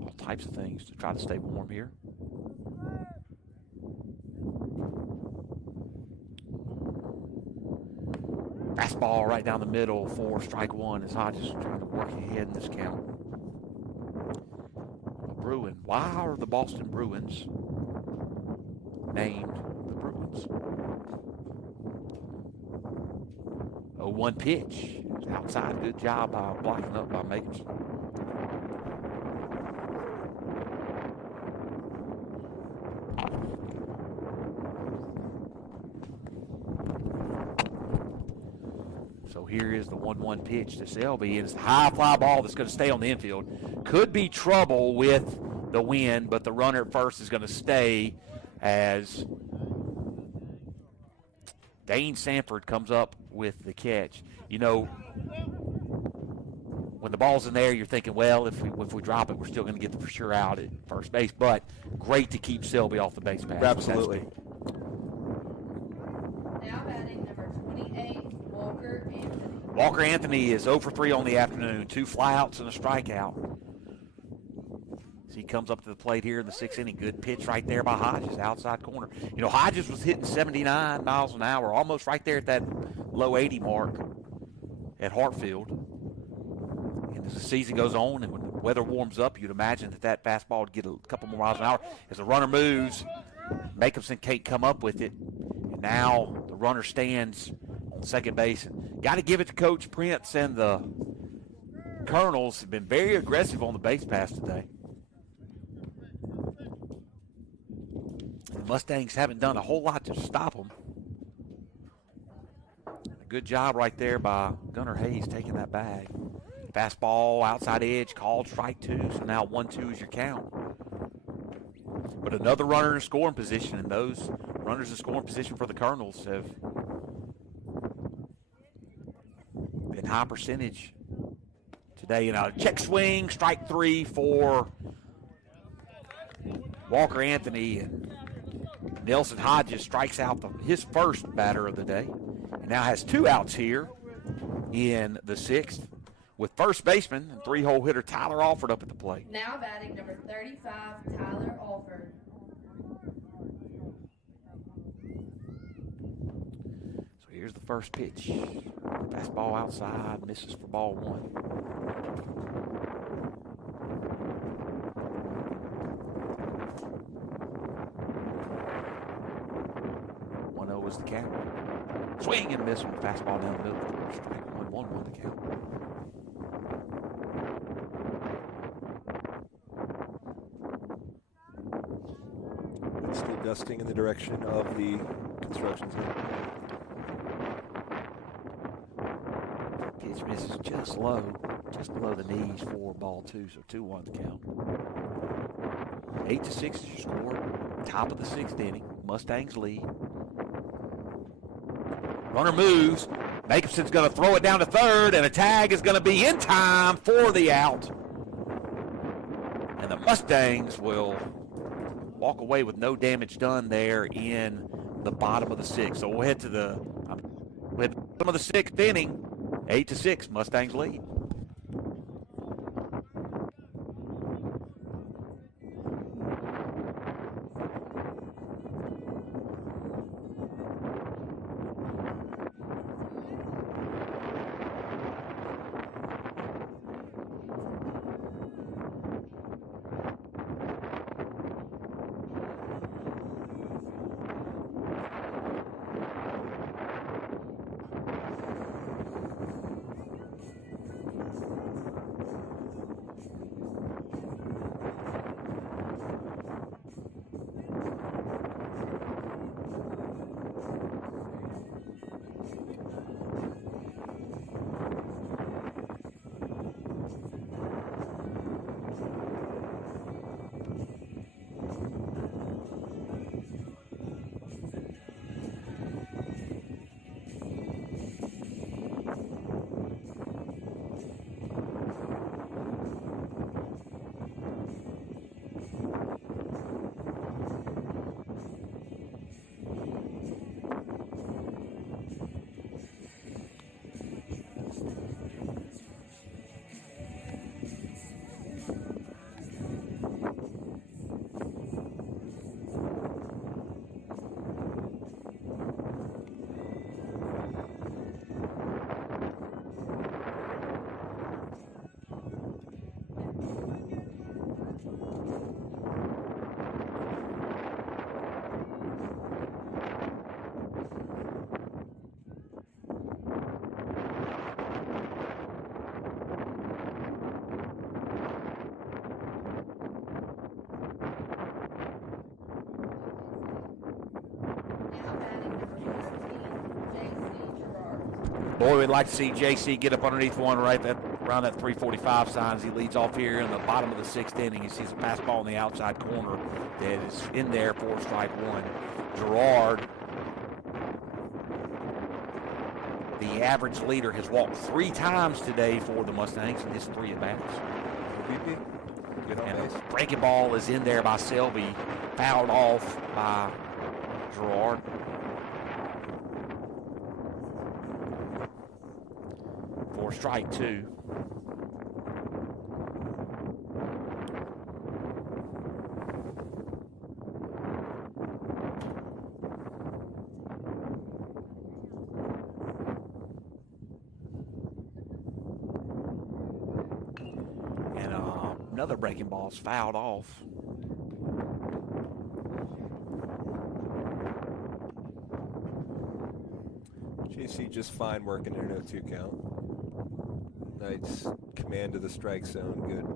all types of things to try to stay warm here. Fastball right down the middle for strike one as Hodges trying to work ahead in this count. Bruin. Why are the Boston Bruins named the Bruins? 0-1 pitch. Outside, good job by blocking up by Makers. So here is the 1-1 pitch to Selby, and it's a high fly ball that's going to stay on the infield. Could be trouble with the wind, but the runner at first is going to stay as Dane Sanford comes up with the catch. You know, when the ball's in there, you're thinking, well, if we drop it, we're still going to get the for sure out at first base. But great to keep Selby off the base pass. Absolutely. Now batting number 28, Walker Anthony. Walker Anthony is 0 for 3 on the afternoon. 2 flyouts and a strikeout. As he comes up to the plate here in the 6th inning. Good pitch right there by Hodges, outside corner. You know, Hodges was hitting 79 miles an hour, almost right there at that low 80 mark at Hartfield. And as the season goes on and when the weather warms up, you'd imagine that fastball would get a couple more miles an hour. As the runner moves, Jacobson can't come up with it. And now the runner stands on second base. Got to give it to Coach Prince, and the Colonels have been very aggressive on the base pass today. The Mustangs haven't done a whole lot to stop them. A good job right there by Gunnar Hayes taking that bag. Fastball, outside edge, called strike 2, so now 1-2 is your count. But another runner in scoring position, and those runners in scoring position for the Colonels have been high percentage today. And a check swing, strike 3 for Walker Anthony, and Nelson Hodges strikes out his first batter of the day, and now has 2 outs here in the 6th with first baseman and 3-hole hitter Tyler Alford up at the plate. Now batting number 35, Tyler Alford. So here's the first pitch. Fastball outside, misses for ball 1. Was the count. Swing and miss on the fastball down the middle. Strike 1-1 the count. It's still gusting in the direction of the construction zone. Pitch misses just low, just below the knees for ball 2, so 2-1 the count. 8-6 is your score. Top of the 6th inning. Mustangs lead. Runner moves. Jacobson's going to throw it down to third, and a tag is going to be in time for the out. And the Mustangs will walk away with no damage done there in the bottom of the 6th. So we'll head to the bottom of the 6th inning. 8-6, Mustangs lead. Boy, we'd like to see JC get up underneath one around that 345 sign as he leads off here in the bottom of the 6th inning. He sees a pass ball in the outside corner that is in there for strike one. Gerard, the average leader, has walked 3 times today for the Mustangs in his 3 at-bats. Good on base. A breaking ball is in there by Selby, fouled off by Gerard. For strike 2. And another breaking ball is fouled off. JC just fine working there, no 2 count. Nice command of the strike zone, good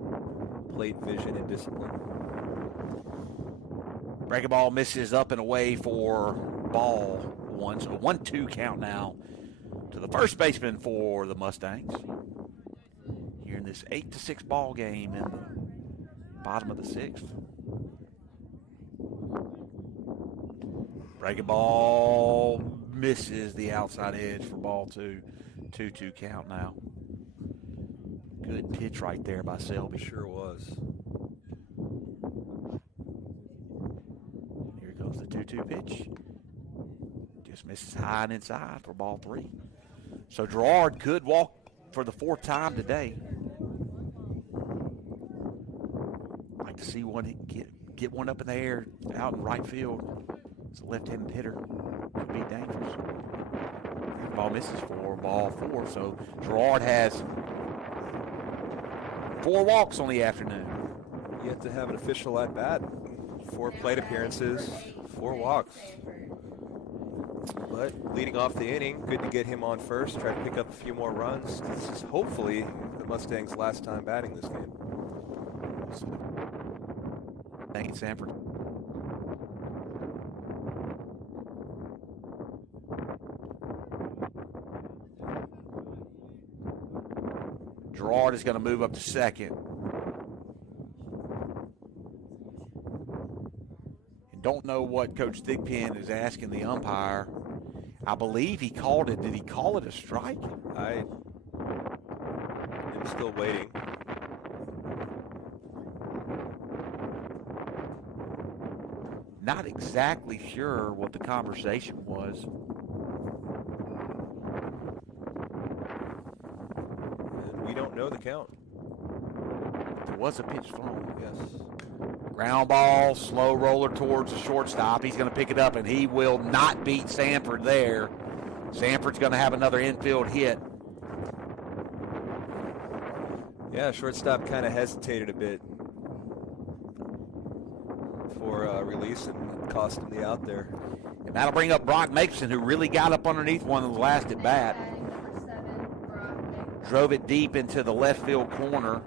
plate vision and discipline. Breaking ball misses up and away for ball 1. So a 1-2 count now to the first baseman for the Mustangs. Here in this 8-6 ball game in the bottom of the 6th. Breaking ball misses the outside edge for ball 2. 2-2 count now. Good pitch right there by Selby. Sure was. Here goes the 2-2 pitch. Just misses high and inside for ball 3. So Gerard could walk for the 4th time today. Like to see one get one up in the air out in right field. It's a left-handed hitter. Could be dangerous. Ball misses for ball 4. So Gerard has 4 walks on the afternoon. Yet to have an official at bat. 4 plate appearances, 4 walks. But leading off the inning, good to get him on first. Try to pick up a few more runs. This is hopefully the Mustangs' last time batting this game. Thank you, Sanford. Gerard is going to move up to second. And don't know what Coach Thigpen is asking the umpire. I believe he called it. Did he call it a strike? I am still waiting. Not exactly sure what the conversation was. We don't know the count. There was a pitch thrown. Yes. Ground ball, slow roller towards the shortstop. He's going to pick it up, and he will not beat Sanford there. Sanford's going to have another infield hit. Yeah, shortstop kind of hesitated a bit for release and cost him the out there. And that'll bring up Brock Makeson, who really got up underneath one of the last at bat. Drove it deep into the left field corner,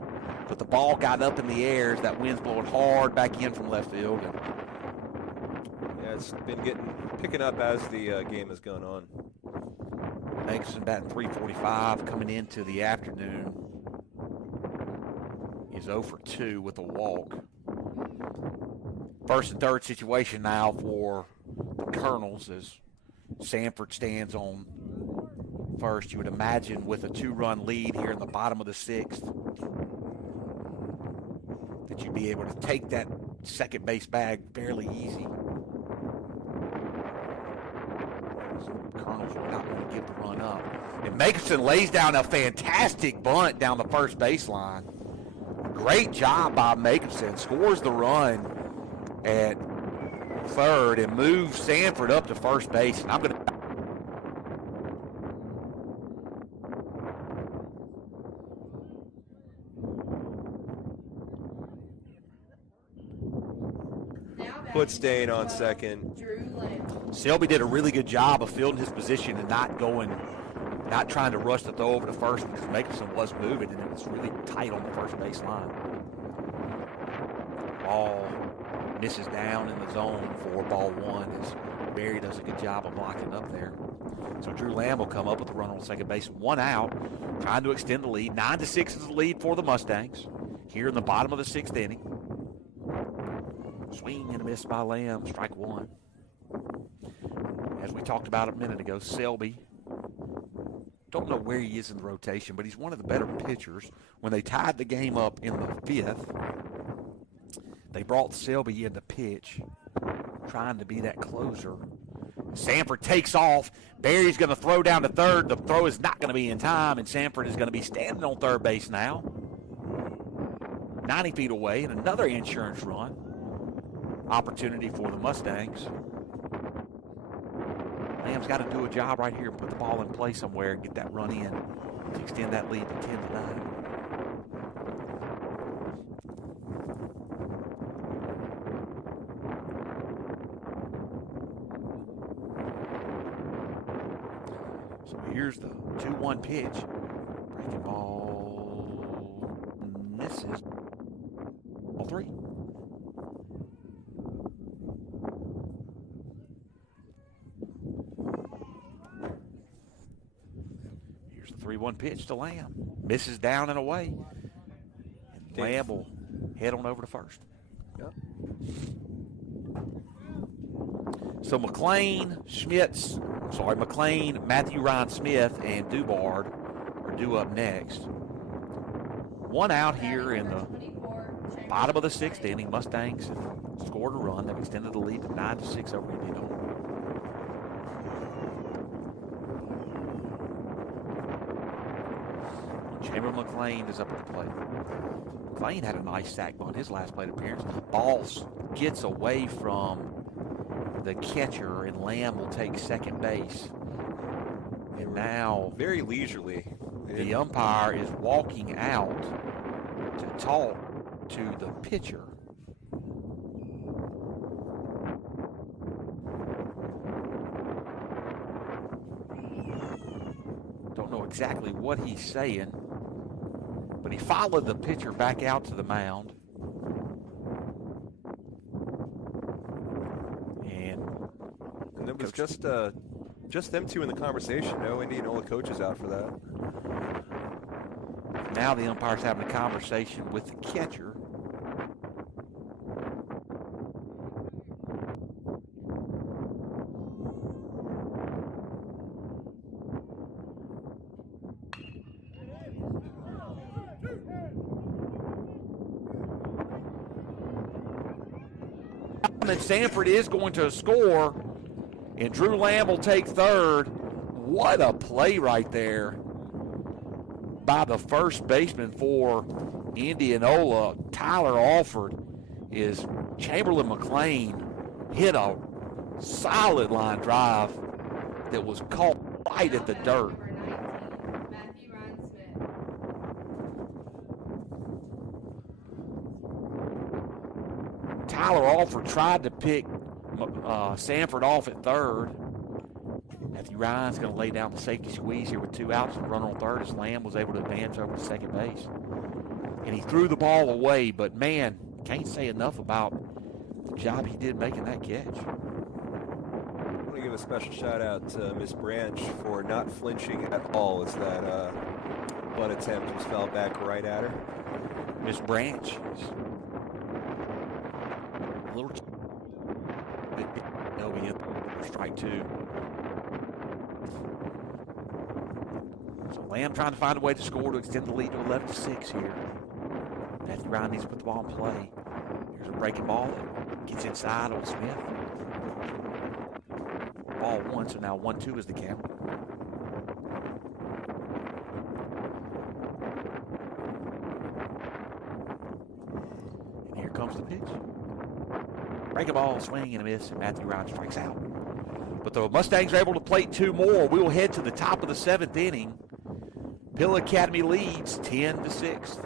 but the ball got up in the air as that wind's blowing hard back in from left field. Yeah, it's been picking up as the game has gone on. Makeson batting .345 coming into the afternoon. He's 0 for 2 with a walk. First and third situation now for the Colonels as Sanford stands on first. You would imagine with a 2-run lead here in the bottom of the 6th that you'd be able to take that second base bag fairly easy. Colonels will not want to give the run up. And Makeson lays down a fantastic bunt down the first baseline. Great job by Makeson. Scores the run at third and moves Sanford up to first base. And I'm going to Put staying on second. Selby did a really good job of fielding his position and not trying to rush the throw over to first because Makeson was moving and it was really tight on the first base line. Ball misses down in the zone for ball 1 as Barry does a good job of blocking up there. So Drew Lamb will come up with a runner on second base, 1 out, trying to extend the lead. 9-6 is the lead for the Mustangs here in the bottom of the 6th inning. Swing and a miss by Lamb, strike 1. As we talked about a minute ago, Selby, don't know where he is in the rotation, but he's one of the better pitchers. When they tied the game up in the 5th, they brought Selby in to pitch, trying to be that closer. Sanford takes off. Barry's going to throw down to third. The throw is not going to be in time, and Sanford is going to be standing on third base now. 90 feet away, and another insurance run opportunity for the Mustangs. Lamb's got to do a job right here and put the ball in play somewhere and get that run in to extend that lead to 10-9. So here's the 2-1 pitch. Breaking ball misses. Ball 3. Here's the 3-1 pitch to Lamb. Misses down and away. And Lamb will head on over to first. Yep. So McClain, Matthew Ryan Smith, and Dubard are due up next. 1 out here in the bottom of the 6th inning. Mustangs have scored a run. They've extended the lead to 9-6 over Indianola. Chamberlain McClain is up at the plate. McClain had a nice sac bunt his last plate appearance. Ball gets away from the catcher, and Lamb will take second base. And now Very leisurely. the umpire is walking out to talk to the pitcher. Don't know exactly what he's saying, but he followed the pitcher back out to the mound. And it was just them two in the conversation. No Indianola coaches out for that. Now the umpire's having a conversation with the catcher. And Sanford is going to score, and Drew Lamb will take third. What a play right there by the first baseman for Indianola. Tyler Alford is Chamberlain McClain hit a solid line drive that was caught right at the dirt. Matthew Ryan Smith. Tyler Alford tried to pick Sanford off at third. Matthew Ryan's going to lay down the safety squeeze here with 2 outs and run on third as Lamb was able to advance over to second base. And he threw the ball away, but man, can't say enough about the job he did making that catch. I want to give a special shout out to Miss Branch for not flinching at all as that bunt attempt was fouled back right at her. Miss Branch is a little strike 2. So Lamb trying to find a way to score to extend the lead to 11-6 here. Matthew Ryan needs to put the ball in play. Here's a breaking ball that gets inside on Smith. Ball 1, so now 1-2 is the count. And here comes the pitch. Breaking ball, swing and a miss, and Matthew Ryan strikes out. But the Mustangs are able to plate 2 more. We will head to the top of the 7th inning. Pill Academy leads 10-6.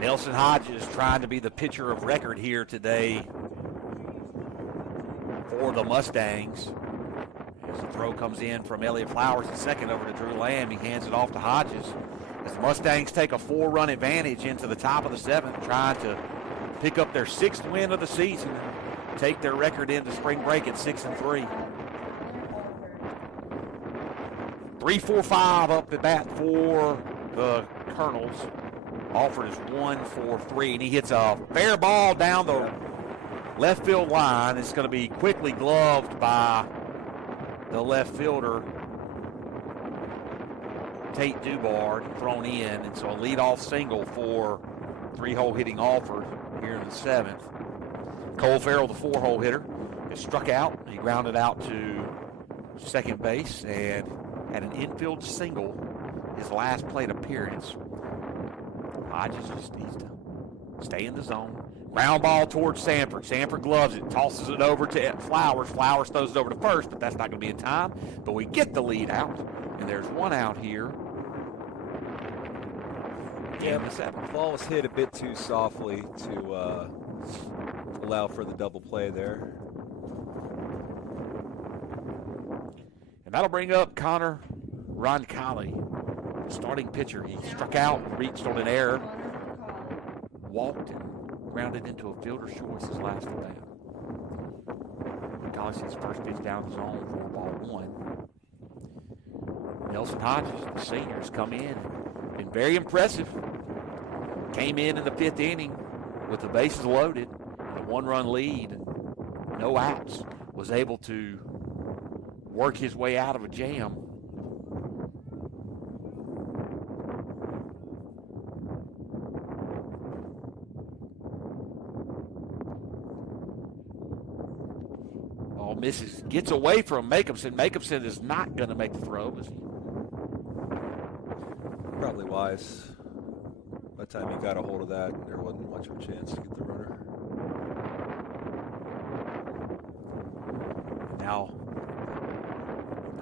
Nelson Hodges trying to be the pitcher of record here today for the Mustangs. As the throw comes in from Elliott Flowers at second over to Drew Lamb, he hands it off to Hodges. As the Mustangs take a 4-run advantage into the top of the seventh, trying to pick up their 6th win of the season and take their record into spring break at 6-3. 3-4-5 up at bat for the Colonels. Alford is 1 for 3, and he hits a fair ball down the left field line. It's going to be quickly gloved by the left fielder, Tate Dubard, thrown in. And so a leadoff single for 3-hole hitting Alford here in the 7th. Cole Farrell, the 4-hole hitter, is struck out. He grounded out to second base and had an infield single his last plate appearance. Hodges just needs to stay in the zone. Ground ball towards Sanford. Sanford gloves it, tosses it over to Flowers. Flowers throws it over to first, but that's not going to be in time. But we get the lead out, and there's one out here. Yeah, the ball was hit a bit too softly to allow for the double play there. And that'll bring up Connor Roncalli, starting pitcher. He struck out, reached on an error, walked, and grounded into a fielder's choice his last at bat. Roncalli sees first pitch down the zone for ball 1. Nelson Hodges, the senior, has come in and been very impressive. Came in the 5th inning with the bases loaded, a 1-run lead, and no outs. Was able to work his way out of a jam. Ball misses, gets away from Makemson. Makemson is not going to make the throw. Probably wise. By the time he got a hold of that, there wasn't much of a chance to get the runner. Now,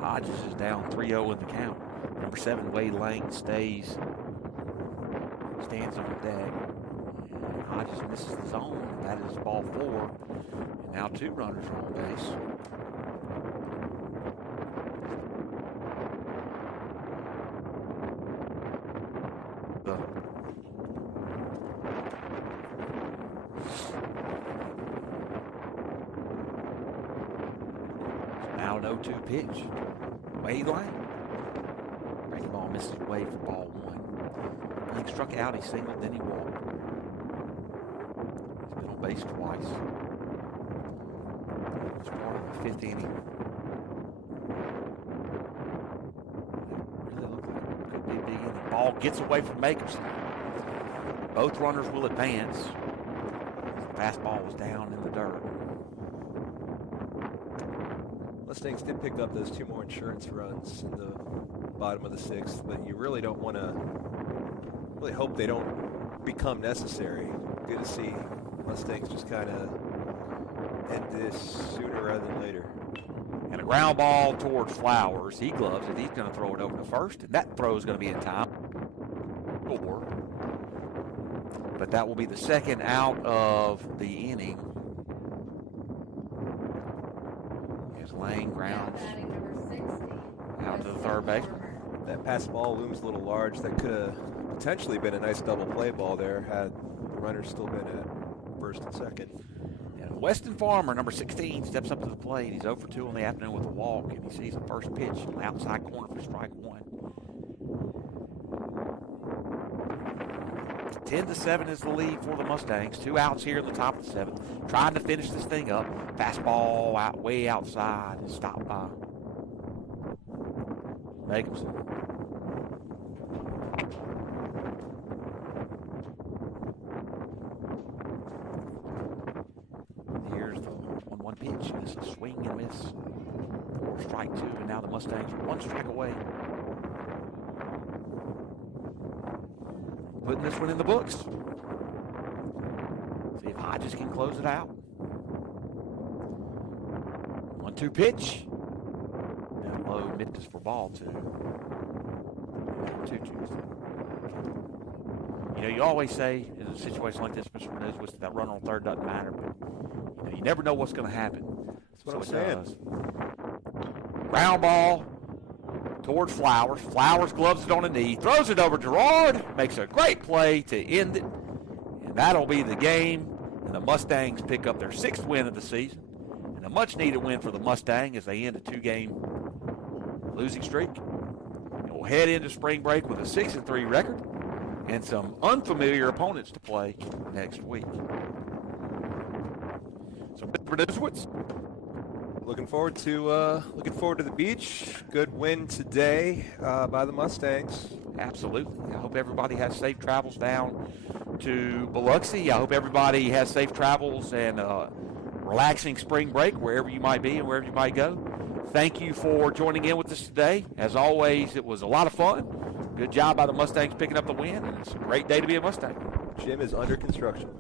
Hodges is down 3-0 in the count. Number 7, Wade Lang stands on the deck. And Hodges misses the zone. That is ball 4. And now 2 runners are on base. Now an 0-2 pitch. Wade Lang. Breaking ball misses away for ball 1. Lang struck out, he singled, then he walked. He's been on base twice. It's part of the 5th inning. Really looked like it could be a big inning. Ball gets away from Makemson. Both runners will advance. The fastball was down in the dirt. Mustangs did pick up those 2 more insurance runs in the bottom of the 6th, but you really don't want to really hope they don't become necessary. Good to see Mustangs just kind of end this sooner rather than later. And a ground ball towards Flowers. He gloves it. He's going to throw it over to first, and that throw is going to be in time. 4. But that will be the 2nd out of the inning. Lang grounds out to the 3rd baseman. That pass ball looms a little large. That could have potentially been a nice double play ball there had the runner still been at 1st and 2nd. And Weston Farmer, number 16, steps up to the plate. He's 0 for 2 on the afternoon with a walk, and he sees the first pitch on the outside corner for strike 1. 10-7 is the lead for the Mustangs. 2 outs here in the top of the 7th. Trying to finish this thing up. Fastball out way outside and stopped by Makemson. Here's the 1-1 pitch. It's a swing and miss for strike 2, and now the Mustangs are 1 strike away. Putting this one in the books. See if Hodges can close it out. 1-2 pitch. Down low, misses for ball 2. 2-2. You always say in a situation like this, Mr. Renewswitz, that run on third doesn't matter, but you never know what's going to happen. That's what I'm saying. Does. Ground ball towards Flowers. Flowers gloves it on a knee, throws it over Gerard, makes a great play to end it, and that'll be the game. And the Mustangs pick up their 6th win of the season, and a much-needed win for the Mustang as they end a 2-game losing streak. And we'll head into spring break with a 6-3 record and some unfamiliar opponents to play next week. So, Mr. Renewswitz. Looking forward to the beach. Good win today by the Mustangs. Absolutely. I hope everybody has safe travels down to Biloxi. I hope everybody has safe travels and relaxing spring break wherever you might be and wherever you might go. Thank you for joining in with us today. As always, it was a lot of fun. Good job by the Mustangs picking up the win, and it's a great day to be a Mustang. Gym is under construction.